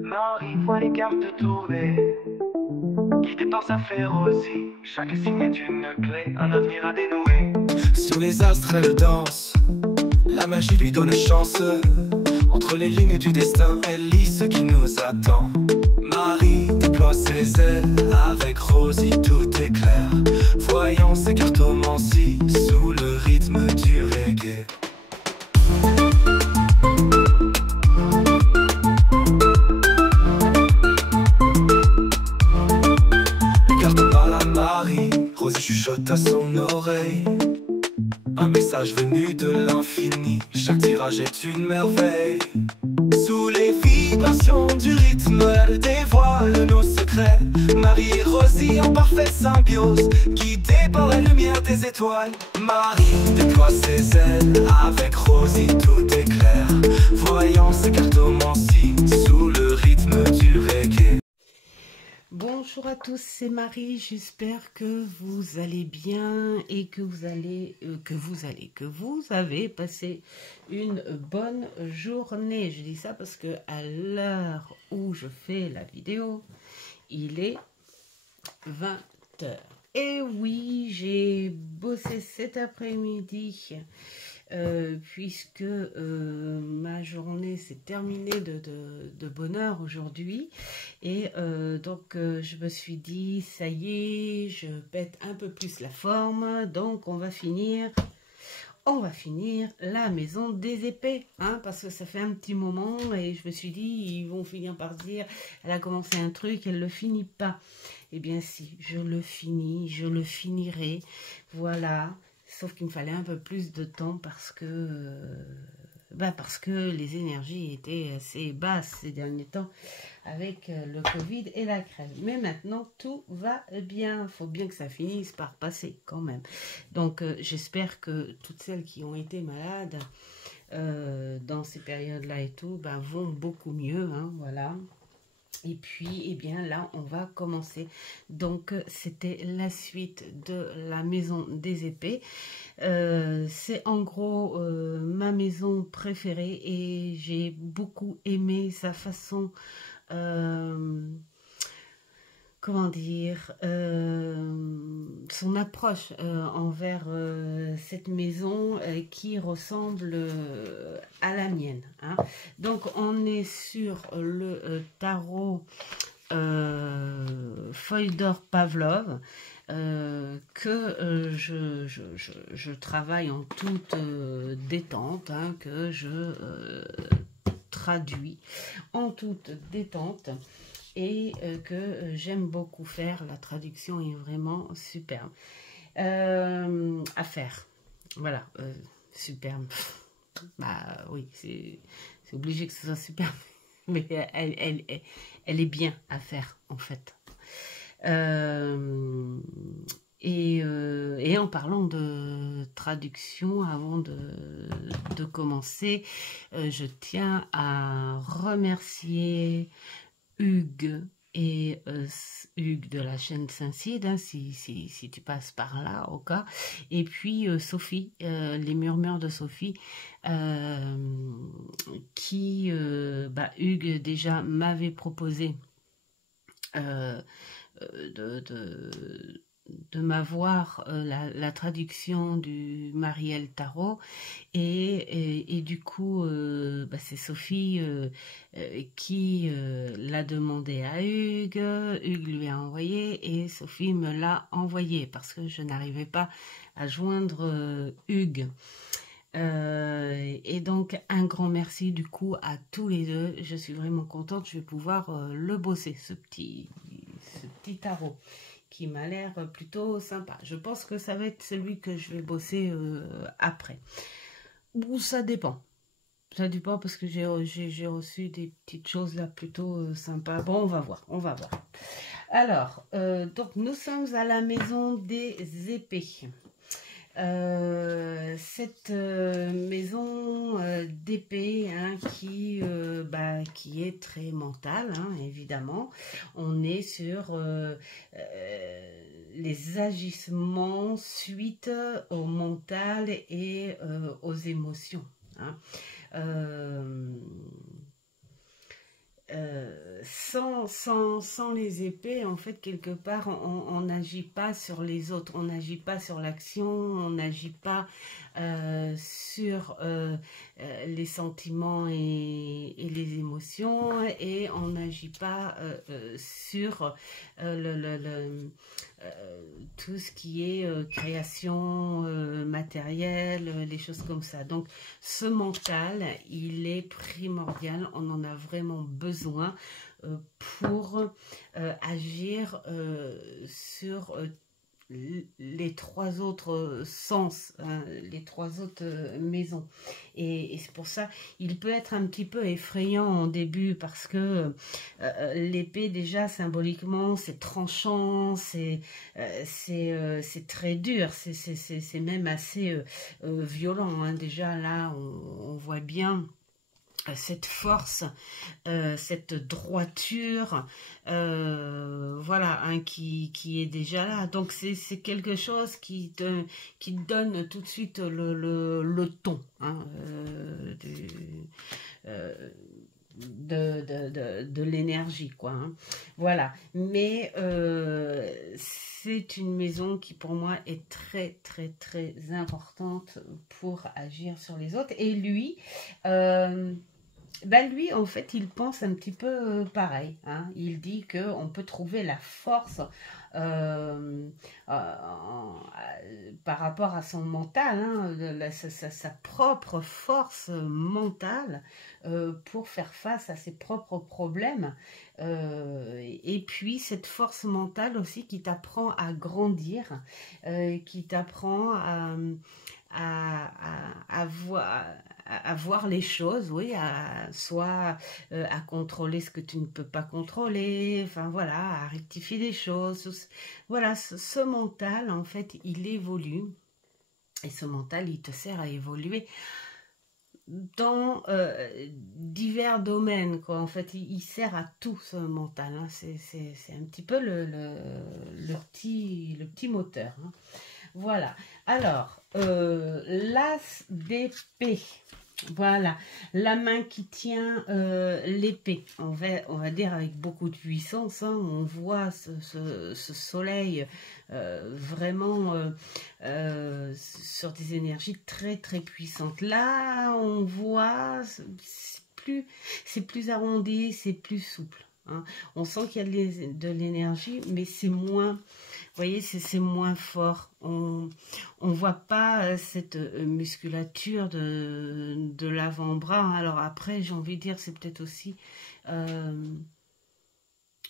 Marie voit les cartes tourner, guidée par sa férocité. Chaque signe est une clé, un avenir à dénouer. Sous les astres elle danse, la magie lui donne chance. Entre les lignes du destin, elle lit ce qui nous attend. Marie déploie ses ailes, avec Rosie tout est clair. Voyant ses cartomancies, sous le rythme du reggae. Les cartes parlent à Marie, Rosie chuchote à son oreille. Un message venu de l'infini, chaque tirage est une merveille. Sous les vibrations du rythme, elle dévoile nos secrets. Marie et Rosie en parfaite symbiose, guidées par la lumière des étoiles. Marie déploie ses ailes, avec Rosie tout est clair. Voyant ses cartomancies, sous le rythme du reggae. Bonjour à tous, c'est Marie, j'espère que vous allez bien et que vous avez passé une bonne journée. Je dis ça parce que à l'heure où je fais la vidéo, il est 20 h. Et oui, j'ai bossé cet après-midi puisque ma journée s'est terminée de bonne heure aujourd'hui. Et donc je me suis dit, ça y est, je pète un peu plus la forme, donc on va finir la maison des épées, hein, parce que ça fait un petit moment et je me suis dit, ils vont finir par se dire, elle a commencé un truc, elle le finit pas. Eh bien si, je le finis, je le finirai, voilà. Sauf qu'il me fallait un peu plus de temps parce que les énergies étaient assez basses ces derniers temps avec le Covid et la crève. Mais maintenant, tout va bien. Il faut bien que ça finisse par passer quand même. Donc, j'espère que toutes celles qui ont été malades dans ces périodes-là et tout, vont beaucoup mieux, hein, voilà. Et puis, eh bien, là, on va commencer. Donc, c'était la suite de la maison des épées. C'est en gros ma maison préférée et j'ai beaucoup aimé sa façon, comment dire, son approche envers cette maison qui ressemble à la mienne, hein. Donc on est sur le tarot Fyodor Pavlov que je travaille en toute détente, hein, que je traduis en toute détente. Et que j'aime beaucoup faire. La traduction est vraiment superbe. À faire. Voilà, superbe. Bah oui, c'est obligé que ce soit superbe. Mais elle est bien à faire, en fait. Et en parlant de traduction, avant de commencer, je tiens à remercier Hugues et Hugues de la chaîne Saint-Cide, hein, si tu passes par là au cas, et puis Sophie, les murmures de Sophie, qui Hugues déjà m'avait proposé de m'avoir la traduction du Mariel Tarot et du coup c'est Sophie qui l'a demandé à Hugues. Hugues lui a envoyé et Sophie me l'a envoyé parce que je n'arrivais pas à joindre Hugues. Et donc un grand merci du coup à tous les deux. Je suis vraiment contente, je vais pouvoir le bosser, ce petit tarot qui m'a l'air plutôt sympa. Je pense que ça va être celui que je vais bosser après. Ou ça dépend. Ça dépend parce que j'ai reçu des petites choses là plutôt sympas. Bon, on va voir, on va voir. Alors, donc nous sommes à la maison des épées. Cette maison d'épée, hein, qui est très mentale, hein, évidemment. On est sur les agissements suite au mental et aux émotions, hein. sans les épées, en fait, quelque part, on n'agit pas sur les autres, on n'agit pas sur l'action, on n'agit pas sur les sentiments et les émotions, et on n'agit pas sur tout ce qui est création matérielle, les choses comme ça. Donc, ce mental, il est primordial, on en a vraiment besoin pour agir sur les trois autres sens, hein, les trois autres maisons. Et c'est pour ça, il peut être un petit peu effrayant en début parce que l'épée, déjà, symboliquement, c'est tranchant, c'est très dur, c'est même assez violent, hein. Déjà, là, on voit bien cette force, cette droiture, voilà, hein, qui est déjà là. Donc c'est quelque chose qui donne tout de suite le ton, hein, de l'énergie, quoi, hein. Voilà. Mais c'est une maison qui pour moi est très très très importante pour agir sur les autres. Et lui, lui, en fait, il pense un petit peu pareil, hein. Il dit qu'on peut trouver la force euh, par rapport à son mental, hein, sa propre force mentale pour faire face à ses propres problèmes. Et puis, cette force mentale aussi qui t'apprend à grandir, qui t'apprend à voir les choses, oui, soit à contrôler ce que tu ne peux pas contrôler, enfin voilà, à rectifier des choses. Voilà, ce mental, en fait, il évolue, et ce mental, il te sert à évoluer dans divers domaines, quoi. En fait, il sert à tout, ce mental, hein. C'est un petit peu le petit moteur, hein. Voilà. Alors, l'as d'épée. Voilà. La main qui tient l'épée. On va dire avec beaucoup de puissance, hein. On voit ce soleil vraiment sur des énergies très très puissantes. Là, on voit, c'est plus arrondi, c'est plus souple, hein. On sent qu'il y a de l'énergie, mais c'est moins... Vous voyez, c'est moins fort. On voit pas cette musculature de l'avant-bras. Alors après, j'ai envie de dire, c'est peut-être aussi une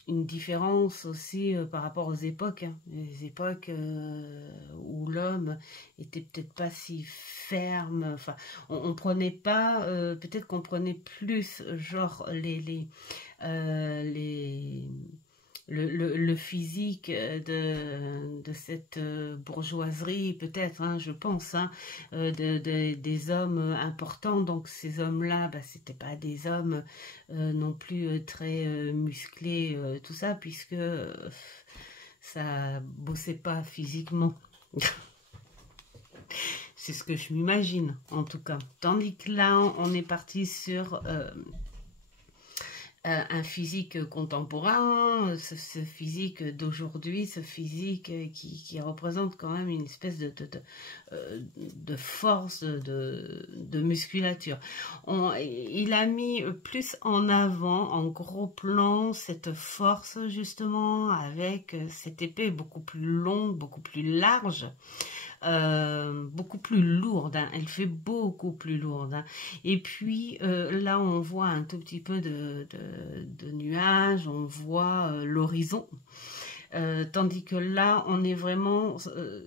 différence aussi par rapport aux époques, hein. Les époques où l'homme était peut-être pas si ferme. Enfin, on prenait pas, peut-être qu'on prenait plus genre le physique de cette bourgeoiserie, peut-être, hein, je pense, hein, des hommes importants. Donc ces hommes-là, c'était pas des hommes non plus très musclés, tout ça, puisque ça bossait pas physiquement. C'est ce que je m'imagine, en tout cas. Tandis que là, on est parti sur... un physique contemporain, ce physique d'aujourd'hui, ce physique qui représente quand même une espèce de force, de musculature. Il a mis plus en avant, en gros plan, cette force justement, avec cette épée beaucoup plus longue, beaucoup plus large, beaucoup plus lourde, hein. Elle fait beaucoup plus lourde, hein. Et puis là on voit un tout petit peu de nuages, on voit l'horizon, tandis que là on est vraiment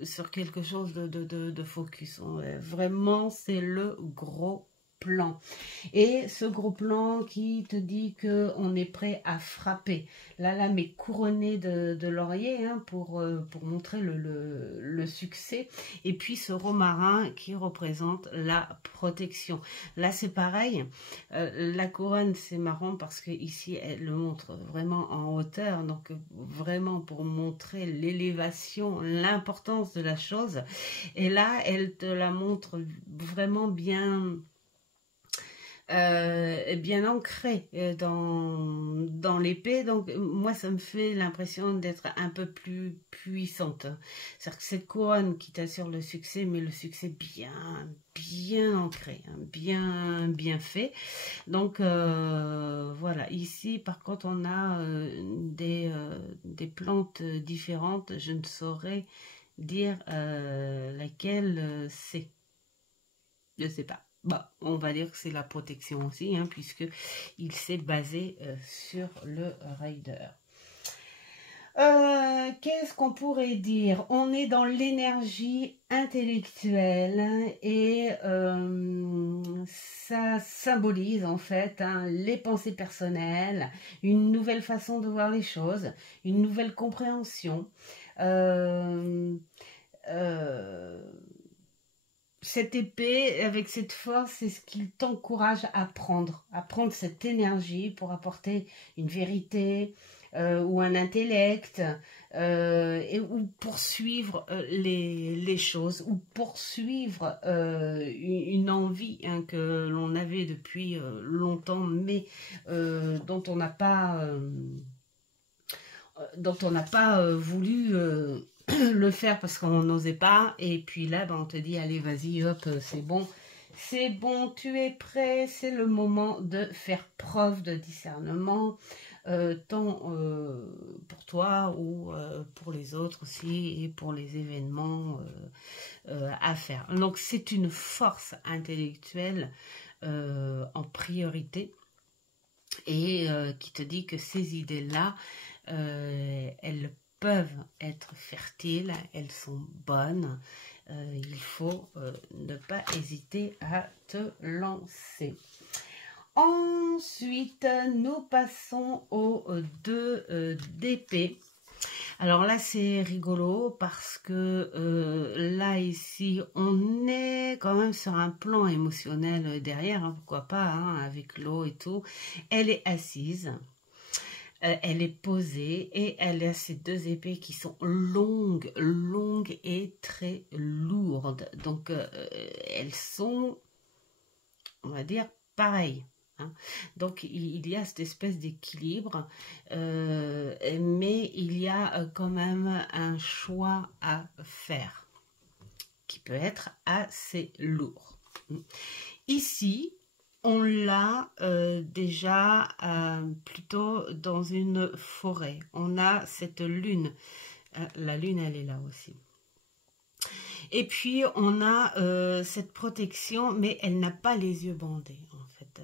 sur quelque chose de focus. Vraiment c'est le gros plan. Et ce gros plan qui te dit que on est prêt à frapper. La lame est couronnée de laurier, hein, pour montrer le succès. Et puis ce romarin qui représente la protection. Là c'est pareil. La couronne, c'est marrant parce que ici elle le montre vraiment en hauteur. Donc vraiment pour montrer l'élévation, l'importance de la chose. Et là elle te la montre vraiment bien... bien ancrée dans l'épée. Donc moi, ça me fait l'impression d'être un peu plus puissante. C'est-à-dire que cette couronne qui t'assure le succès, mais le succès bien ancré, hein, bien fait. Donc voilà, ici par contre on a des plantes différentes. Je ne saurais dire laquelle c'est. Je sais pas. Bah, on va dire que c'est la protection aussi, hein, puisque il s'est basé sur le rider. Qu'est-ce qu'on pourrait dire? On est dans l'énergie intellectuelle et ça symbolise en fait, hein, les pensées personnelles, une nouvelle façon de voir les choses, une nouvelle compréhension. Euh, euh, cette épée, avec cette force, c'est ce qui t'encourage à prendre cette énergie pour apporter une vérité ou un intellect, ou poursuivre les choses, ou poursuivre une envie, hein, que l'on avait depuis longtemps, mais dont on n'a pas voulu le faire parce qu'on n'osait pas. Et puis là, ben, on te dit, allez, vas-y, hop, c'est bon, tu es prêt, c'est le moment de faire preuve de discernement, tant pour toi ou pour les autres aussi, et pour les événements à faire. Donc c'est une force intellectuelle en priorité, et qui te dit que ces idées-là, elles peuvent être fertiles, elles sont bonnes, il faut ne pas hésiter à te lancer. Ensuite, nous passons aux deux d'épée. Alors là, c'est rigolo parce que là, ici, on est quand même sur un plan émotionnel derrière, hein, pourquoi pas, hein, avec l'eau et tout. Elle est assise. Elle est posée et elle a ces deux épées qui sont longues et très lourdes. Donc, elles sont, on va dire, pareilles. Hein. Donc, il y a cette espèce d'équilibre, mais il y a quand même un choix à faire qui peut être assez lourd. Ici, on l'a déjà plutôt dans une forêt. On a cette lune. La lune, elle est là aussi. Et puis, on a cette protection, mais elle n'a pas les yeux bandés, en fait.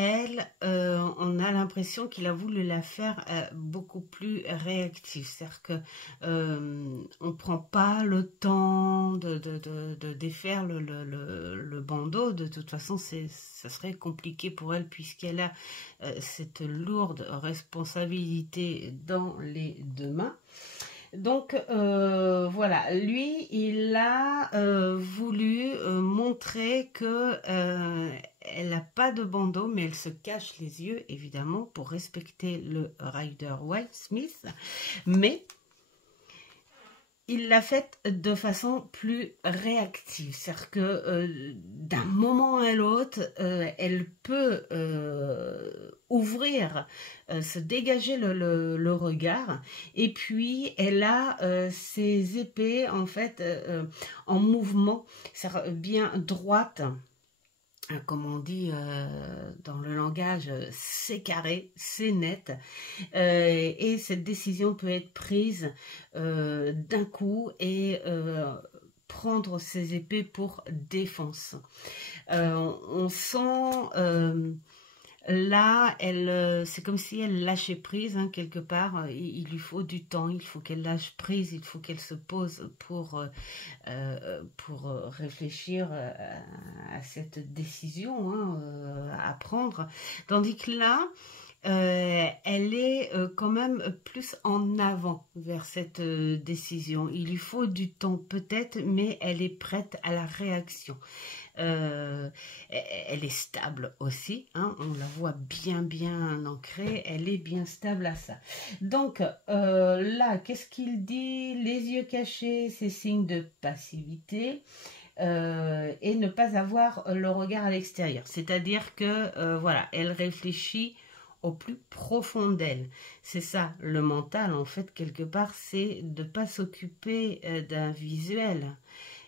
Elle, on a l'impression qu'il a voulu la faire beaucoup plus réactive. C'est-à-dire que on prend pas le temps de défaire le bandeau. De toute façon, ça serait compliqué pour elle puisqu'elle a cette lourde responsabilité dans les deux mains. Donc voilà, lui, il a voulu montrer que elle n'a pas de bandeau, mais elle se cache les yeux, évidemment, pour respecter le Rider-Waite-Smith. Mais il l'a faite de façon plus réactive. C'est-à-dire que d'un moment à l'autre, elle peut ouvrir, se dégager le regard. Et puis, elle a ses épées, en fait, en mouvement, c'est-à-dire bien droite. Comme on dit dans le langage, c'est carré, c'est net, et cette décision peut être prise d'un coup et prendre ses épées pour défense. On sent là, c'est comme si elle lâchait prise, hein, quelque part. Il lui faut du temps, il faut qu'elle lâche prise, il faut qu'elle se pose pour réfléchir à cette décision, hein, à prendre. Tandis que là, elle est quand même plus en avant vers cette décision. Il lui faut du temps peut-être, mais elle est prête à la réaction. Elle est stable aussi, hein, on la voit bien ancrée, elle est bien stable à ça. Donc là, qu'est-ce qu'il dit? Les yeux cachés, c'est signe de passivité. et ne pas avoir le regard à l'extérieur. C'est-à-dire que, voilà, elle réfléchit au plus profond d'elle. C'est ça, le mental, en fait, quelque part, c'est de ne pas s'occuper d'un visuel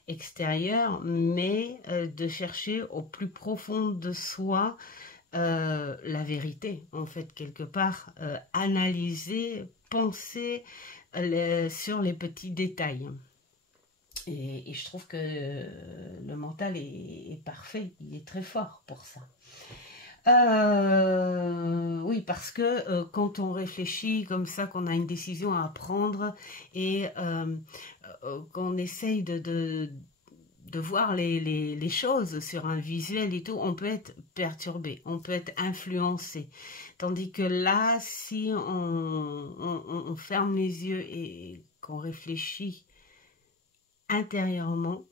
extérieur, mais de chercher au plus profond de soi la vérité, en fait, quelque part, analyser, penser sur les petits détails. Et je trouve que le mental est parfait, il est très fort pour ça. Oui, parce que quand on réfléchit comme ça, qu'on a une décision à prendre et qu'on essaye de voir les choses sur un visuel et tout, on peut être perturbé, on peut être influencé. Tandis que là, si on ferme les yeux et qu'on réfléchit intérieurement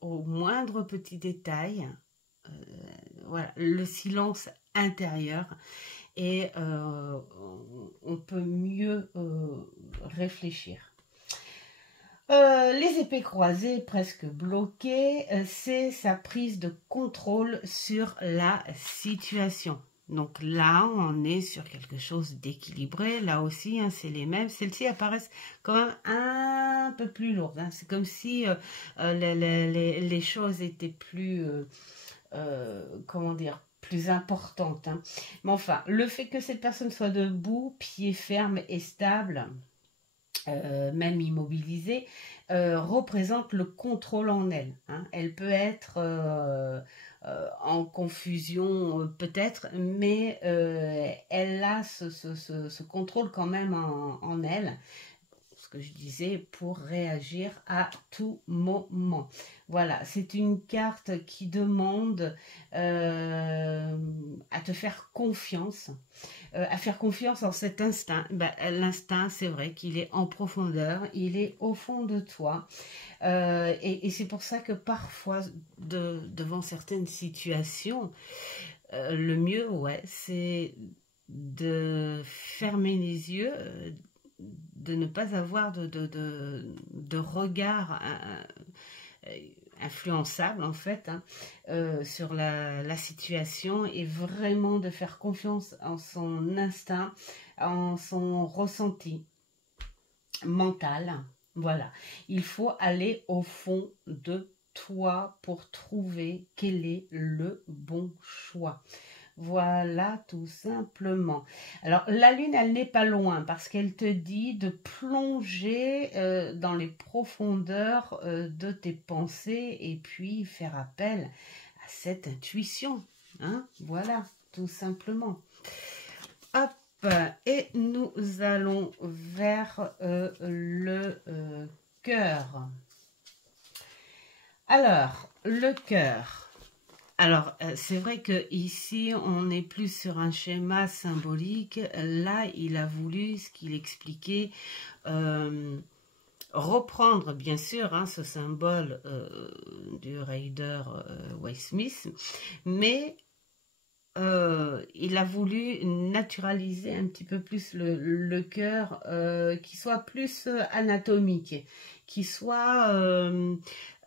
au moindre petit détail, voilà, le silence intérieur, et on peut mieux réfléchir. Les épées croisées presque bloquées, c'est sa prise de contrôle sur la situation. Donc là, on est sur quelque chose d'équilibré. Là aussi, hein, c'est les mêmes. Celles-ci apparaissent quand même un peu plus lourdes. Hein. C'est comme si les choses étaient plus, comment dire, plus importantes. Hein. Mais enfin, le fait que cette personne soit debout, pied ferme et stable, même immobilisée, représente le contrôle en elle. Hein. Elle peut être en confusion peut-être, mais elle a ce contrôle quand même en elle, ce que je disais, pour réagir à tout moment. Voilà, c'est une carte qui demande à te faire confiance, à faire confiance en cet instinct. Ben, l'instinct, c'est vrai qu'il est en profondeur, il est au fond de toi. Et c'est pour ça que parfois, devant certaines situations, le mieux, ouais, c'est de fermer les yeux, de ne pas avoir de regard influençable en fait, hein, sur la situation, et vraiment de faire confiance en son instinct, en son ressenti mental. Voilà, il faut aller au fond de toi pour trouver quel est le bon choix. Voilà, tout simplement. Alors, la lune, elle n'est pas loin parce qu'elle te dit de plonger dans les profondeurs de tes pensées et puis faire appel à cette intuition. Hein? Voilà, tout simplement. Hop, et nous allons vers le cœur. Alors, le cœur. Alors, c'est vrai que ici on est plus sur un schéma symbolique. Là, il a voulu, ce qu'il expliquait, reprendre, bien sûr, hein, ce symbole du Rider Waite Smith, mais il a voulu naturaliser un petit peu plus le cœur, qui soit plus anatomique, qui soit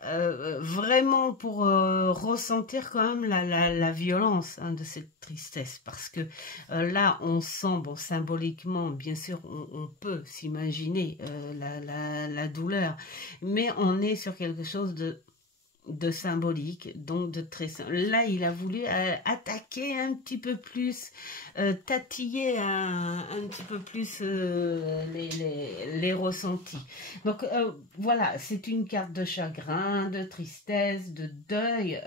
vraiment pour ressentir quand même la violence, hein, de cette tristesse, parce que là on sent, bon, symboliquement bien sûr on peut s'imaginer la douleur, mais on est sur quelque chose de symbolique, donc de très... Là, il a voulu attaquer un petit peu plus, tatiller un petit peu plus les ressentis. Donc, voilà, c'est une carte de chagrin, de tristesse, de deuil,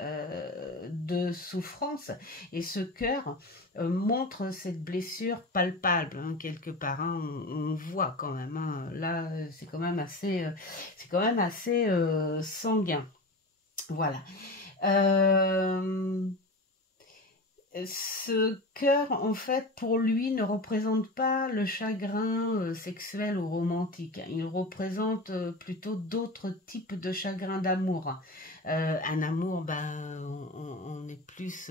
de souffrance. Et ce cœur montre cette blessure palpable, hein, quelque part. Hein, on voit quand même. Hein, là, c'est quand même assez sanguin. Voilà. Ce cœur, en fait, pour lui, ne représente pas le chagrin sexuel ou romantique. Il représente plutôt d'autres types de chagrin d'amour. Un amour, ben, on est plus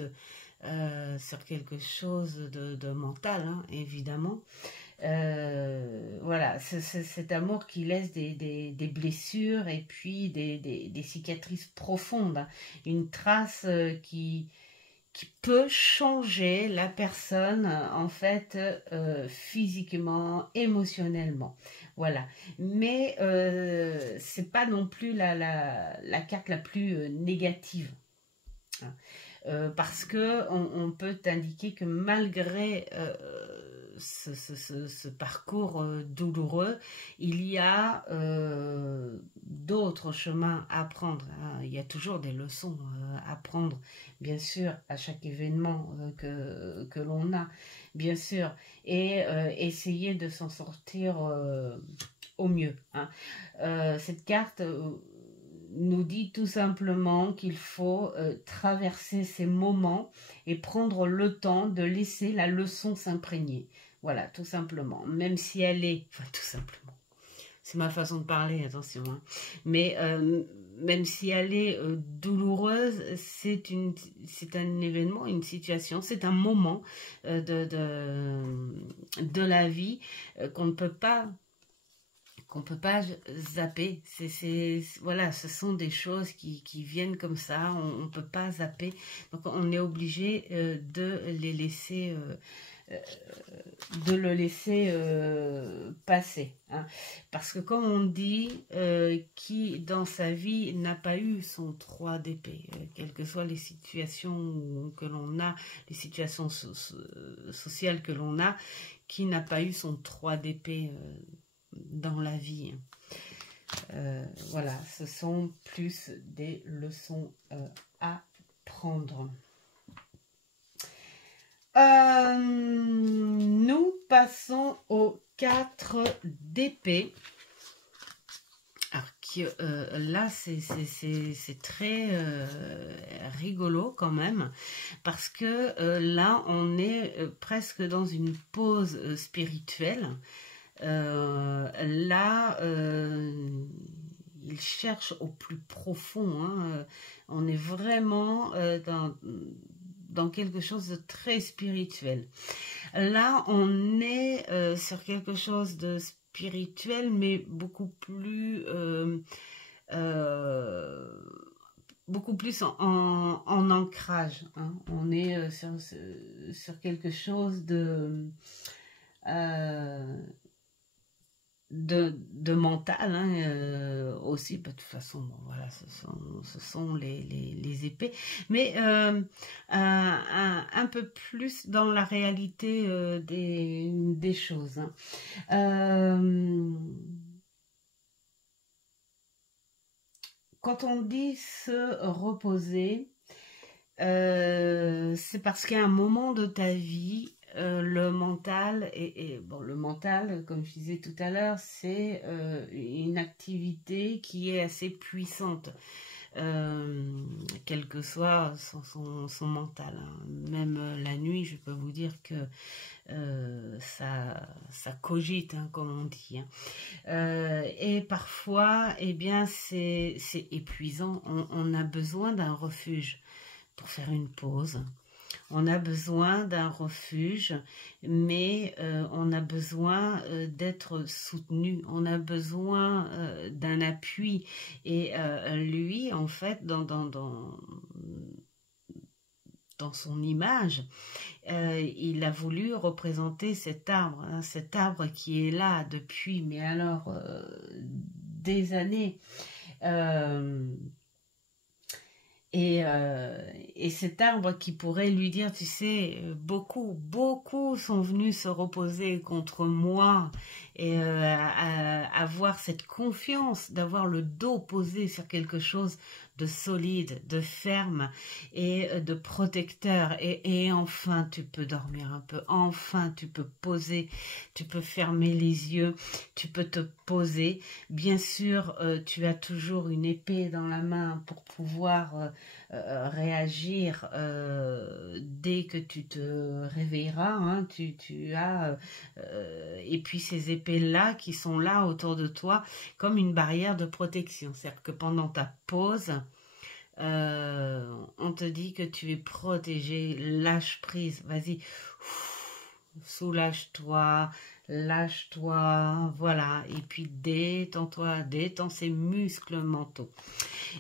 sur quelque chose de mental, hein, évidemment. Voilà, cet amour qui laisse des blessures et puis des cicatrices profondes, hein. Une trace qui peut changer la personne, en fait, physiquement, émotionnellement. Voilà. Mais c'est pas non plus la carte la plus négative, hein. Parce que on peut t'indiquer que malgré ce parcours douloureux, il y a d'autres chemins à prendre, hein. Il y a toujours des leçons à prendre, bien sûr, à chaque événement que l'on a, bien sûr, et essayer de s'en sortir au mieux, hein. Cette carte nous dit tout simplement qu'il faut traverser ces moments et prendre le temps de laisser la leçon s'imprégner. Voilà, tout simplement. Même si elle est... Enfin, tout simplement. C'est ma façon de parler, attention, hein. Mais même si elle est douloureuse, c'est un événement, une situation, c'est un moment de la vie qu'on ne peut pas zapper. Voilà, ce sont des choses qui viennent comme ça, on ne peut pas zapper. Donc on est obligé de le laisser passer, hein. Parce que comme on dit, qui dans sa vie n'a pas eu son 3 d'épée, quelles que soient les situations que l'on a, les situations sociales que l'on a, qui n'a pas eu son 3 d'épée dans la vie. Voilà, ce sont plus des leçons à prendre. Nous passons aux 4 d'épée. Alors là, c'est très rigolo quand même, parce que là, on est presque dans une pause spirituelle. Là, il cherche au plus profond, hein. On est vraiment dans quelque chose de très spirituel. Là, on est sur quelque chose de spirituel, mais beaucoup plus en ancrage, hein. On est sur quelque chose de mental, hein, aussi. De toute façon, bon, voilà, ce sont les épées, mais un peu plus dans la réalité des choses, hein. Quand on dit se reposer, c'est parce qu'à un moment de ta vie, le mental, bon, le mental, comme je disais tout à l'heure, c'est une activité qui est assez puissante, quel que soit son mental, hein. Même la nuit, je peux vous dire que ça cogite, hein, comme on dit, hein. Et parfois, eh bien, c'est épuisant. On a besoin d'un refuge pour faire une pause. On a besoin d'un refuge, mais on a besoin d'être soutenu, on a besoin d'un appui. Et lui, en fait, dans son image, il a voulu représenter cet arbre, hein, cet arbre qui est là depuis, mais alors, des années. Et cet arbre qui pourrait lui dire, tu sais, beaucoup sont venus se reposer contre moi, et avoir cette confiance, d'avoir le dos posé sur quelque chose de solide, de ferme et de protecteur. Et enfin, tu peux dormir un peu. Enfin, tu peux poser, tu peux fermer les yeux, tu peux te poser. Bien sûr, tu as toujours une épée dans la main pour pouvoir réagir dès que tu te réveilleras, hein. Tu as et puis ces épées-là qui sont là autour de toi comme une barrière de protection. C'est-à-dire que pendant ta pause, on te dit que tu es protégé, lâche prise, vas-y, soulage-toi, lâche-toi, voilà, et puis détends-toi, détends ces muscles mentaux.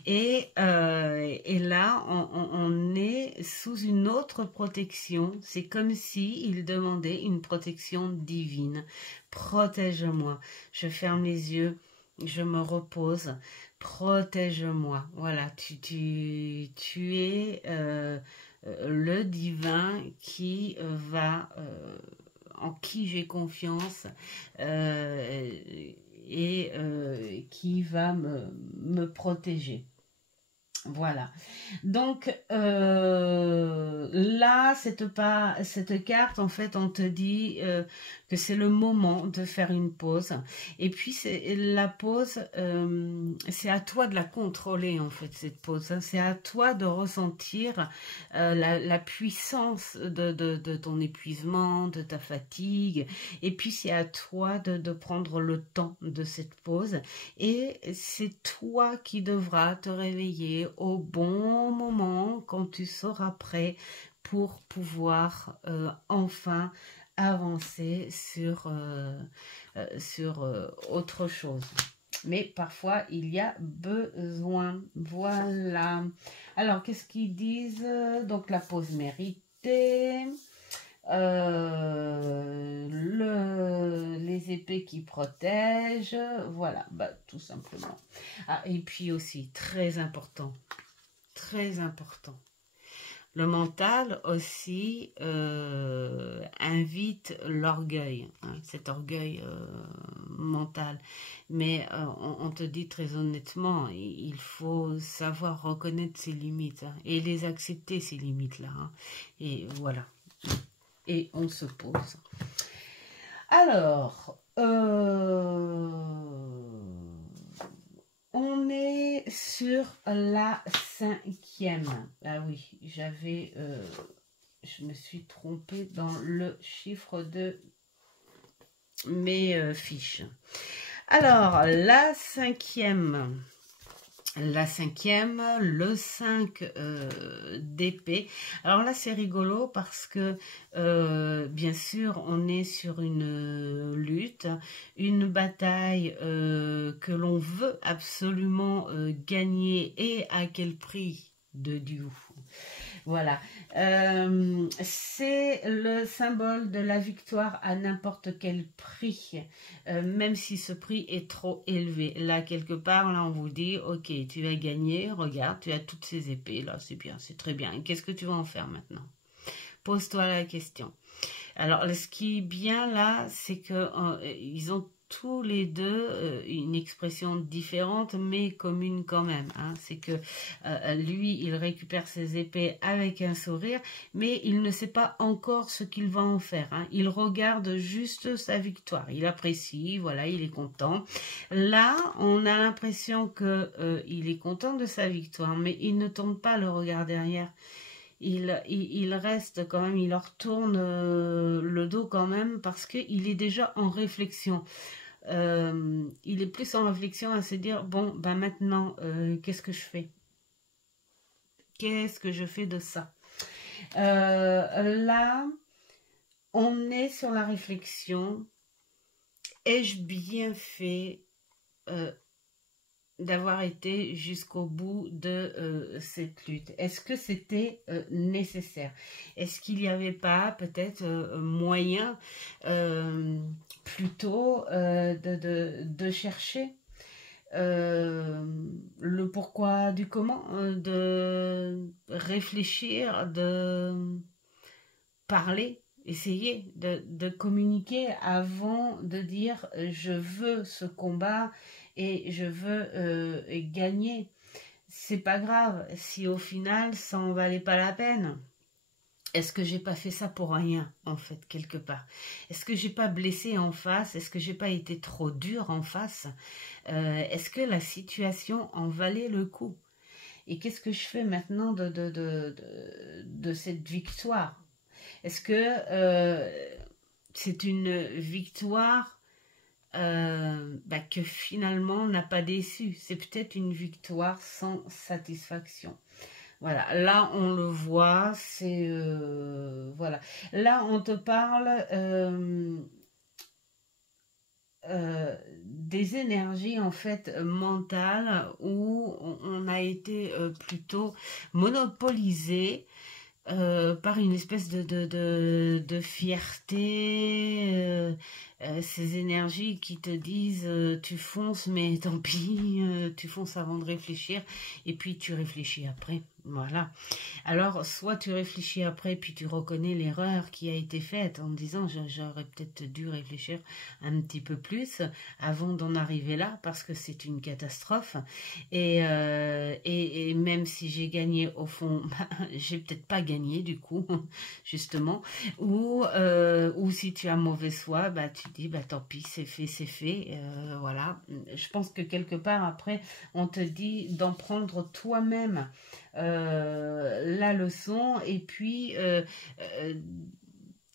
Et là, on est sous une autre protection. C'est comme si il demandait une protection divine. Protège-moi. Je ferme les yeux, je me repose. Protège-moi. Voilà, tu es le divin qui en qui j'ai confiance et qui va me protéger. Voilà. Donc là, cette carte, en fait, on te dit que c'est le moment de faire une pause. Et puis, la pause, c'est à toi de la contrôler, en fait, cette pause. Hein. C'est à toi de ressentir la puissance de ton épuisement, de ta fatigue. Et puis, c'est à toi de prendre le temps de cette pause. Et c'est toi qui devras te réveiller au bon moment quand tu seras prêt pour pouvoir enfin avancer sur autre chose. Mais parfois, il y a besoin. Voilà. Alors, qu'est-ce qu'ils disent? Donc, la pause méritée. Les épées qui protègent, voilà, bah, tout simplement. Ah, et puis aussi, très important, le mental aussi invite l'orgueil, hein, cet orgueil mental. Mais on te dit très honnêtement, il faut savoir reconnaître ses limites hein, et les accepter, ces limites-là. Hein. Et voilà. Et on se pose. Alors, on est sur la 5e. Ah oui, je me suis trompée dans le chiffre de mes fiches. Alors, la 5e. La 5e, le 5 d'épée. Alors là, c'est rigolo parce que, bien sûr, on est sur une lutte, une bataille que l'on veut absolument gagner et à quel prix de Dieu. Voilà, c'est le symbole de la victoire à n'importe quel prix, même si ce prix est trop élevé. Là, quelque part, là, on vous dit, ok, tu vas gagner, regarde, tu as toutes ces épées, là, c'est bien, c'est très bien. Qu'est-ce que tu vas en faire maintenant? Pose-toi la question. Alors, ce qui est bien là, c'est que ils ont tous les deux une expression différente mais commune quand même. Hein. C'est que lui, il récupère ses épées avec un sourire, mais il ne sait pas encore ce qu'il va en faire. Hein. Il regarde juste sa victoire. Il apprécie, voilà, il est content. Là, on a l'impression que il est content de sa victoire, mais il ne tourne pas le regard derrière. Il reste quand même, il leur tourne le dos quand même parce qu'il est déjà en réflexion. Il est plus en réflexion à se dire, bon, ben maintenant, qu'est-ce que je fais? Qu'est-ce que je fais de ça? Là, on est sur la réflexion. Ai-je bien fait d'avoir été jusqu'au bout de cette lutte? Est-ce que c'était nécessaire? Est-ce qu'il n'y avait pas peut-être moyen plutôt de chercher le pourquoi du comment, de réfléchir, de parler, essayer de communiquer avant de dire je veux ce combat et je veux gagner. C'est pas grave si au final ça en valait pas la peine. Est-ce que j'ai pas fait ça pour rien, en fait, quelque part? Est-ce que j'ai pas blessé en face? Est-ce que j'ai pas été trop dur en face? Est-ce que la situation en valait le coup? Et qu'est-ce que je fais maintenant de cette victoire? Est-ce que c'est une victoire que finalement n'a pas déçu? C'est peut-être une victoire sans satisfaction. Voilà, là on le voit, c'est voilà. Là on te parle des énergies en fait mentales où on a été plutôt monopolisé par une espèce de fierté, ces énergies qui te disent tu fonces mais tant pis, tu fonces avant de réfléchir et puis tu réfléchis après. Voilà. Alors, soit tu réfléchis après, puis tu reconnais l'erreur qui a été faite en disant j'aurais peut-être dû réfléchir un petit peu plus avant d'en arriver là, parce que c'est une catastrophe. Et même si j'ai gagné au fond, bah, j'ai peut-être pas gagné du coup, justement. Ou si tu as mauvaise foi, bah, tu te dis bah, tant pis, c'est fait. Voilà. Je pense que quelque part après, on te dit d'en prendre toi-même la leçon et puis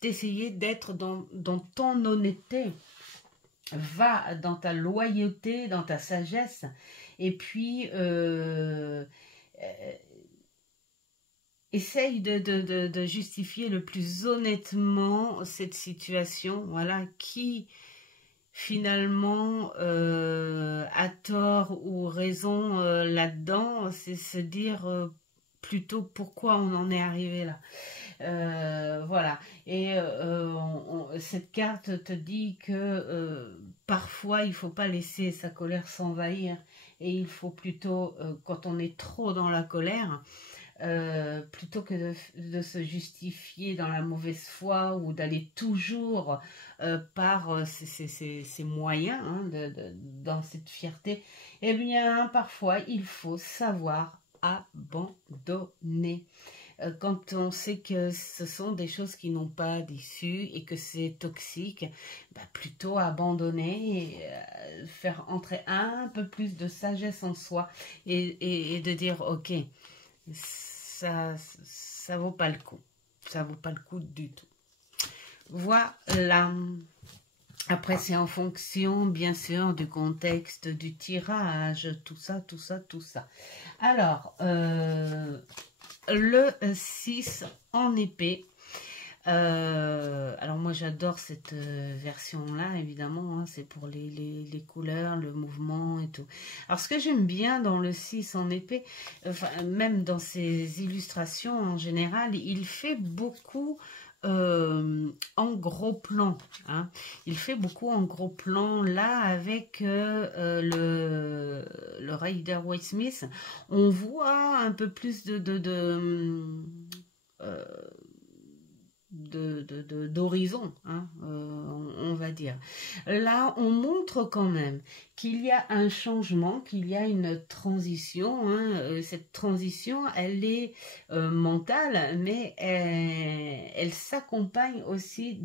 d'essayer d'être dans ton honnêteté. Va dans ta loyauté, dans ta sagesse et puis essaye de justifier le plus honnêtement cette situation, voilà, qui finalement a tort ou raison là-dedans, c'est se dire plutôt pourquoi on en est arrivé là. Voilà. Et cette carte te dit que parfois il faut pas laisser sa colère s'envahir et il faut plutôt, quand on est trop dans la colère, plutôt que de se justifier dans la mauvaise foi ou d'aller toujours par ces moyens, hein, dans cette fierté, eh bien parfois il faut savoir abandonner. Quand on sait que ce sont des choses qui n'ont pas d'issue et que c'est toxique, bah plutôt abandonner et faire entrer un peu plus de sagesse en soi et de dire ok, ça vaut pas le coup, ça vaut pas le coup du tout. Voilà. Après, c'est en fonction, bien sûr, du contexte, du tirage, tout ça. Alors, le 6 en épée. Alors moi j'adore cette version là évidemment, hein, c'est pour les couleurs, le mouvement et tout. Alors ce que j'aime bien dans le 6 en épée, enfin, même dans ses illustrations en général, il fait beaucoup en gros plan, hein. Il fait beaucoup en gros plan là avec le Rider-Waite-Smith. On voit un peu plus d'horizon, hein, on va dire. Là, on montre quand même qu'il y a un changement, qu'il y a une transition, hein. Cette transition, elle est mentale, mais elle s'accompagne aussi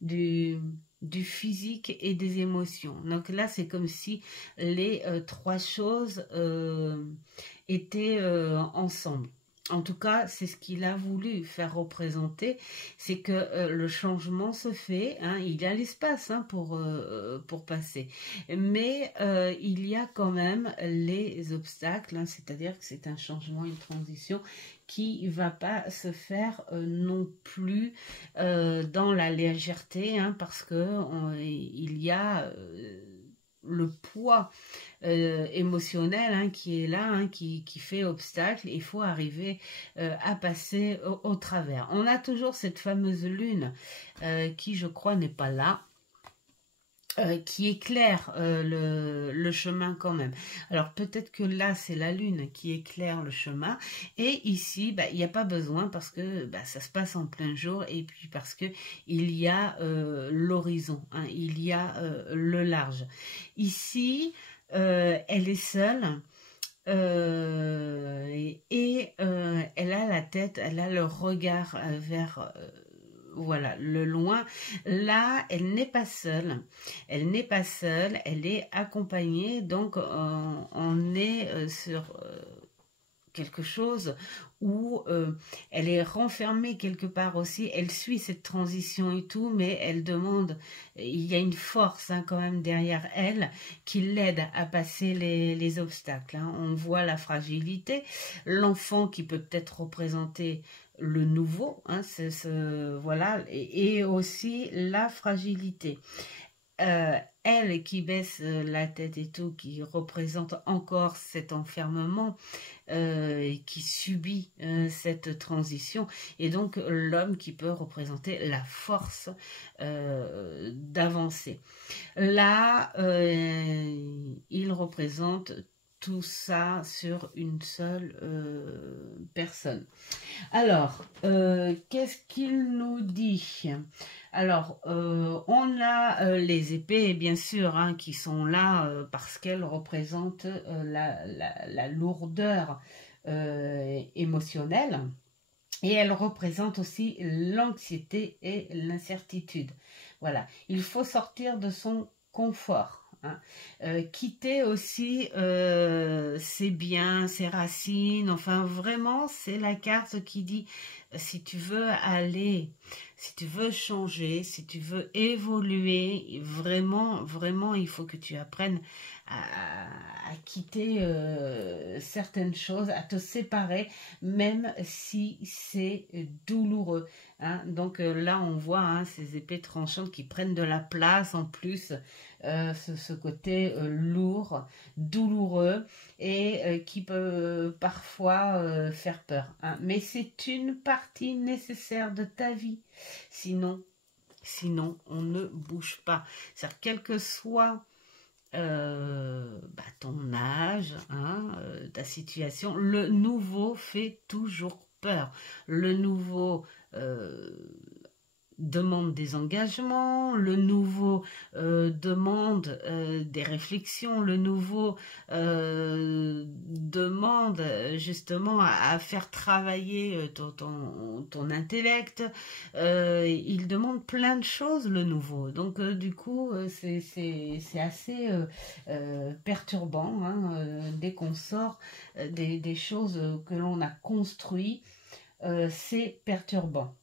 du physique et des émotions. Donc là, c'est comme si les trois choses étaient ensemble. En tout cas, c'est ce qu'il a voulu faire représenter, c'est que le changement se fait, hein, il y a l'espace, hein, pour passer, mais il y a quand même les obstacles, hein, c'est-à-dire que c'est un changement, une transition qui ne va pas se faire non plus dans la légèreté, hein, parce que il y a le poids émotionnel, hein, qui est là, hein, qui fait obstacle. Il faut arriver à passer au travers. On a toujours cette fameuse lune qui, je crois, n'est pas là. Qui éclaire le chemin quand même. Alors peut-être que là c'est la lune qui éclaire le chemin et ici bah, il n'y a pas besoin parce que bah, ça se passe en plein jour et puis parce que il y a l'horizon, hein, il y a le large. Ici elle est seule. Elle a la tête, elle a le regard vers voilà, le loin. Là, elle n'est pas seule. Elle n'est pas seule, elle est accompagnée. Donc, on est sur quelque chose où elle est renfermée quelque part aussi, elle suit cette transition et tout, mais elle demande, il y a une force hein, quand même derrière elle qui l'aide à passer les obstacles. Hein. On voit la fragilité, l'enfant qui peut peut-être représenter le nouveau, hein, voilà, et aussi la fragilité. Elle qui baisse la tête et tout, qui représente encore cet enfermement, qui subit cette transition, et donc l'homme qui peut représenter la force d'avancer. Là, il représente tout ça sur une seule personne. Alors, qu'est-ce qu'il nous dit? Alors, on a les épées, bien sûr, hein, qui sont là parce qu'elles représentent la lourdeur émotionnelle, et elles représentent aussi l'anxiété et l'incertitude. Voilà, il faut sortir de son confort. Hein. Quitter aussi ses biens, ses racines, enfin vraiment c'est la carte qui dit si tu veux aller, si tu veux changer, si tu veux évoluer, vraiment, vraiment il faut que tu apprennes à quitter certaines choses, à te séparer, même si c'est douloureux. Hein. Donc là on voit hein, ces épées tranchantes qui prennent de la place en plus, ce côté lourd, douloureux et qui peut parfois faire peur. Hein. Mais c'est une partie nécessaire de ta vie. Sinon on ne bouge pas. C'est-à-dire, quel que soit ton âge, hein, ta situation, le nouveau fait toujours peur. Le nouveau demande des engagements, le nouveau demande des réflexions, le nouveau demande justement à faire travailler ton intellect, il demande plein de choses le nouveau, donc du coup c'est assez perturbant hein, dès qu'on sort des choses que l'on a construites, c'est perturbant.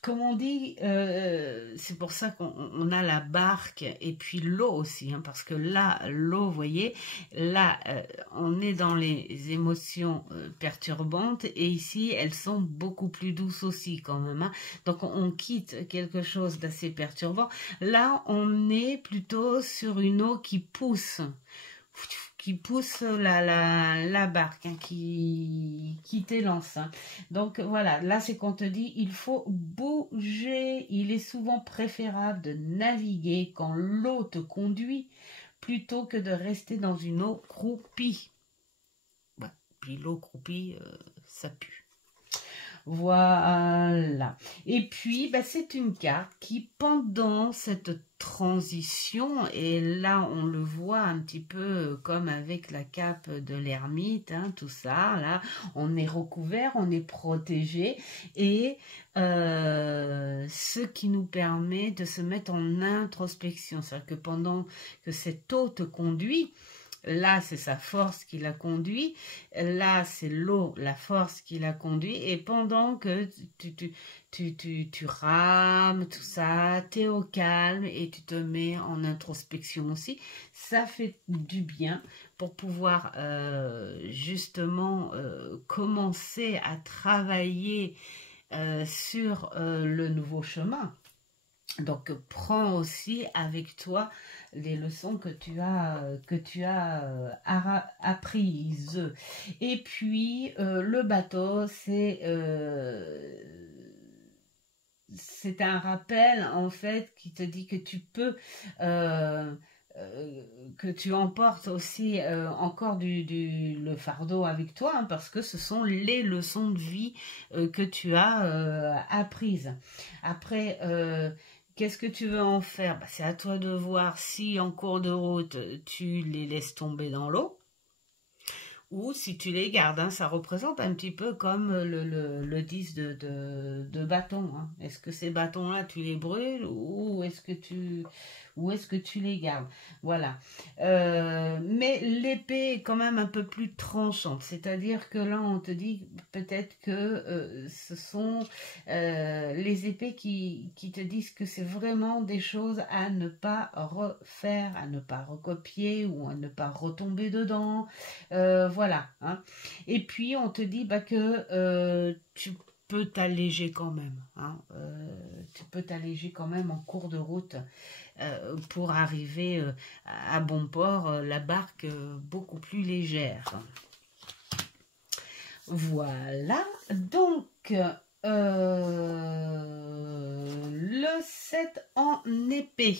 Comme on dit, c'est pour ça qu'on a la barque et puis l'eau aussi, hein, parce que là, l'eau, vous voyez, là, on est dans les émotions perturbantes et ici, elles sont beaucoup plus douces aussi quand même. Hein. Donc, on quitte quelque chose d'assez perturbant. Là, on est plutôt sur une eau qui pousse la barque, hein, qui t'élance. Hein. Donc voilà, là c'est qu'on te dit, il faut bouger. Il est souvent préférable de naviguer quand l'eau te conduit plutôt que de rester dans une eau croupie. Ouais, puis l'eau croupie, ça pue. Voilà. Et puis, c'est une carte qui, pendant cette transition, et là, on le voit un petit peu comme avec la cape de l'ermite, hein, tout ça, là, on est recouvert, on est protégé, et ce qui nous permet de se mettre en introspection. C'est-à-dire que pendant que cette eau te conduit, là, c'est sa force qui l'a conduit. Là, c'est l'eau, la force qui l'a conduit. Et pendant que tu rames, tout ça, t'es au calme et tu te mets en introspection aussi, ça fait du bien pour pouvoir justement commencer à travailler sur le nouveau chemin. Donc, prends aussi avec toi les leçons que tu as apprises. Et puis, le bateau, c'est un rappel, en fait, qui te dit que tu peux... que tu emportes aussi encore le fardeau avec toi, hein, parce que ce sont les leçons de vie que tu as apprises. Après, qu'est-ce que tu veux en faire? C'est à toi de voir si en cours de route tu les laisses tomber dans l'eau, ou si tu les gardes, hein, ça représente un petit peu comme le 10 de bâton. Hein. Est-ce que ces bâtons-là, tu les brûles ou est-ce que tu les gardes? Voilà. Mais l'épée est quand même un peu plus tranchante, c'est-à-dire que là, on te dit peut-être que ce sont les épées qui te disent que c'est vraiment des choses à ne pas refaire, à ne pas recopier ou à ne pas retomber dedans. Voilà. Hein. Et puis, on te dit bah, que tu peux t'alléger quand même. Hein. Tu peux t'alléger quand même en cours de route pour arriver à bon port, la barque beaucoup plus légère. Voilà. Donc, le 7 en épée.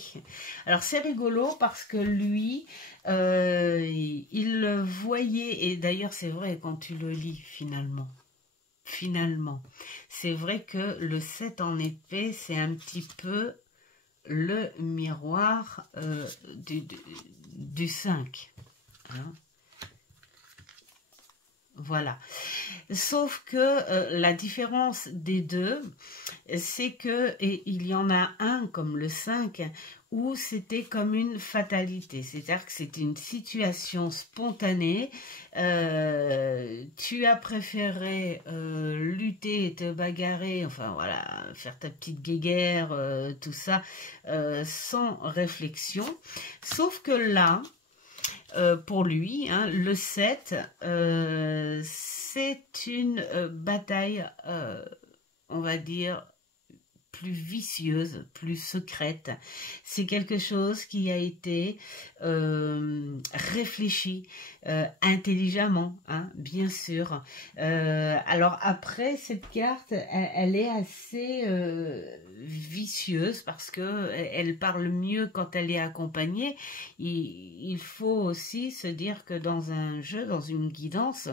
Alors c'est rigolo parce que lui, il le voyait, et d'ailleurs c'est vrai quand tu le lis finalement, c'est vrai que le 7 en épée, c'est un petit peu le miroir du 5. Hein. Voilà. Sauf que la différence des deux, c'est que il y en a un comme le 5 où c'était comme une fatalité, c'est-à-dire que c'était une situation spontanée, tu as préféré lutter et te bagarrer, enfin voilà, faire ta petite guéguerre, tout ça, sans réflexion, sauf que là, pour lui, hein, le 7, c'est une bataille, on va dire, plus vicieuse, plus secrète. C'est quelque chose qui a été réfléchi intelligemment, hein, bien sûr. Alors après, cette carte, elle est assez vicieuse parce que elle parle mieux quand elle est accompagnée. Il faut aussi se dire que dans un jeu, dans une guidance,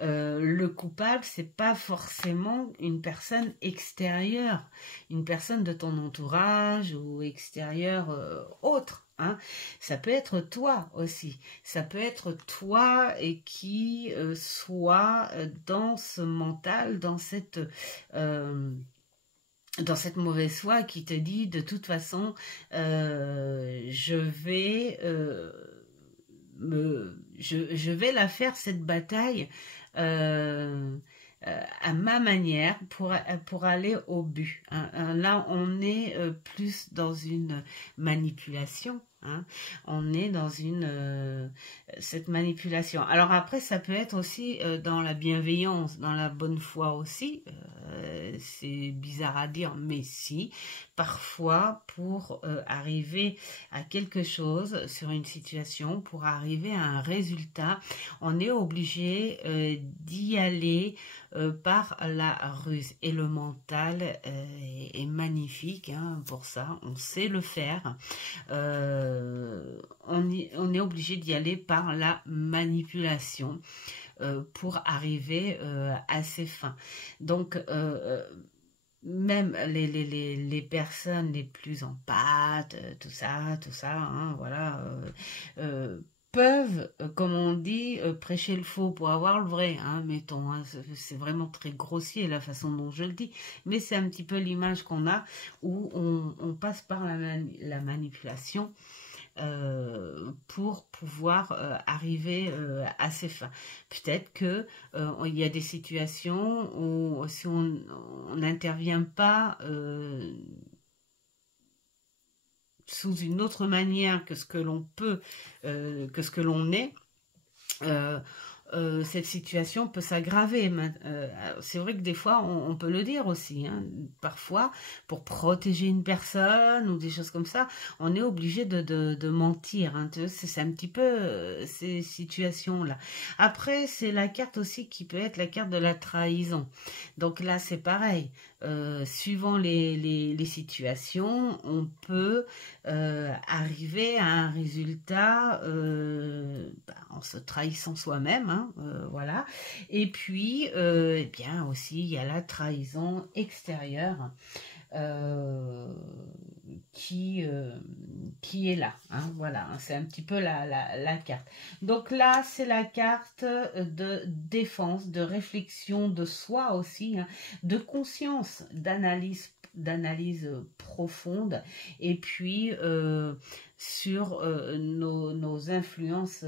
le coupable, c'est pas forcément une personne extérieure, une personne de ton entourage ou extérieure autre. Hein. Ça peut être toi aussi. Ça peut être toi et qui soit dans ce mental, dans cette mauvaise foi qui te dit de toute façon je vais la faire cette bataille à ma manière pour aller au but. Hein. Là, on est plus dans une manipulation. Hein. On est dans cette manipulation. Alors après, ça peut être aussi dans la bienveillance, dans la bonne foi aussi. C'est bizarre à dire, mais si. Parfois, pour arriver à quelque chose sur une situation, pour arriver à un résultat, on est obligé d'y aller par la ruse. Et le mental est magnifique hein, pour ça, on sait le faire. On est obligé d'y aller par la manipulation pour arriver à ses fins. Donc, même les personnes les plus en pâte, tout ça, hein, voilà, peuvent, comme on dit, prêcher le faux pour avoir le vrai, hein, mettons, hein, c'est vraiment très grossier la façon dont je le dis, mais c'est un petit peu l'image qu'on a où on passe par la manipulation pour pouvoir arriver à ses fins. Peut-être que il y a des situations où si on n'intervient pas sous une autre manière que ce que l'on peut, que ce que l'on est, cette situation peut s'aggraver. C'est vrai que des fois, on peut le dire aussi. Hein, parfois, pour protéger une personne ou des choses comme ça, on est obligé de mentir. Hein, c'est un petit peu ces situations-là. Après, c'est la carte aussi qui peut être la carte de la trahison. Donc là, c'est pareil. Suivant les situations, on peut arriver à un résultat en se trahissant soi-même. Hein, hein, voilà. Et puis, eh bien aussi, il y a la trahison extérieure qui est là, hein, voilà, hein, c'est un petit peu la carte. Donc là, c'est la carte de défense, de réflexion de soi aussi, hein, de conscience, d'analyse profonde, et puis sur nos influences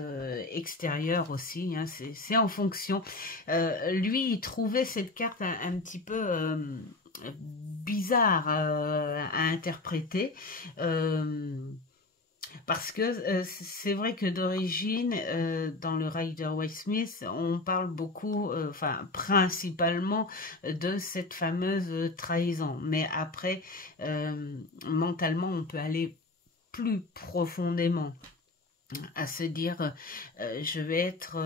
extérieures aussi, hein, c'est en fonction. Lui, il trouvait cette carte un petit peu bizarre à interpréter, parce que c'est vrai que d'origine, dans le Rider-Waite-Smith, on parle beaucoup, enfin principalement de cette fameuse trahison. Mais après, mentalement, on peut aller plus profondément à se dire je vais être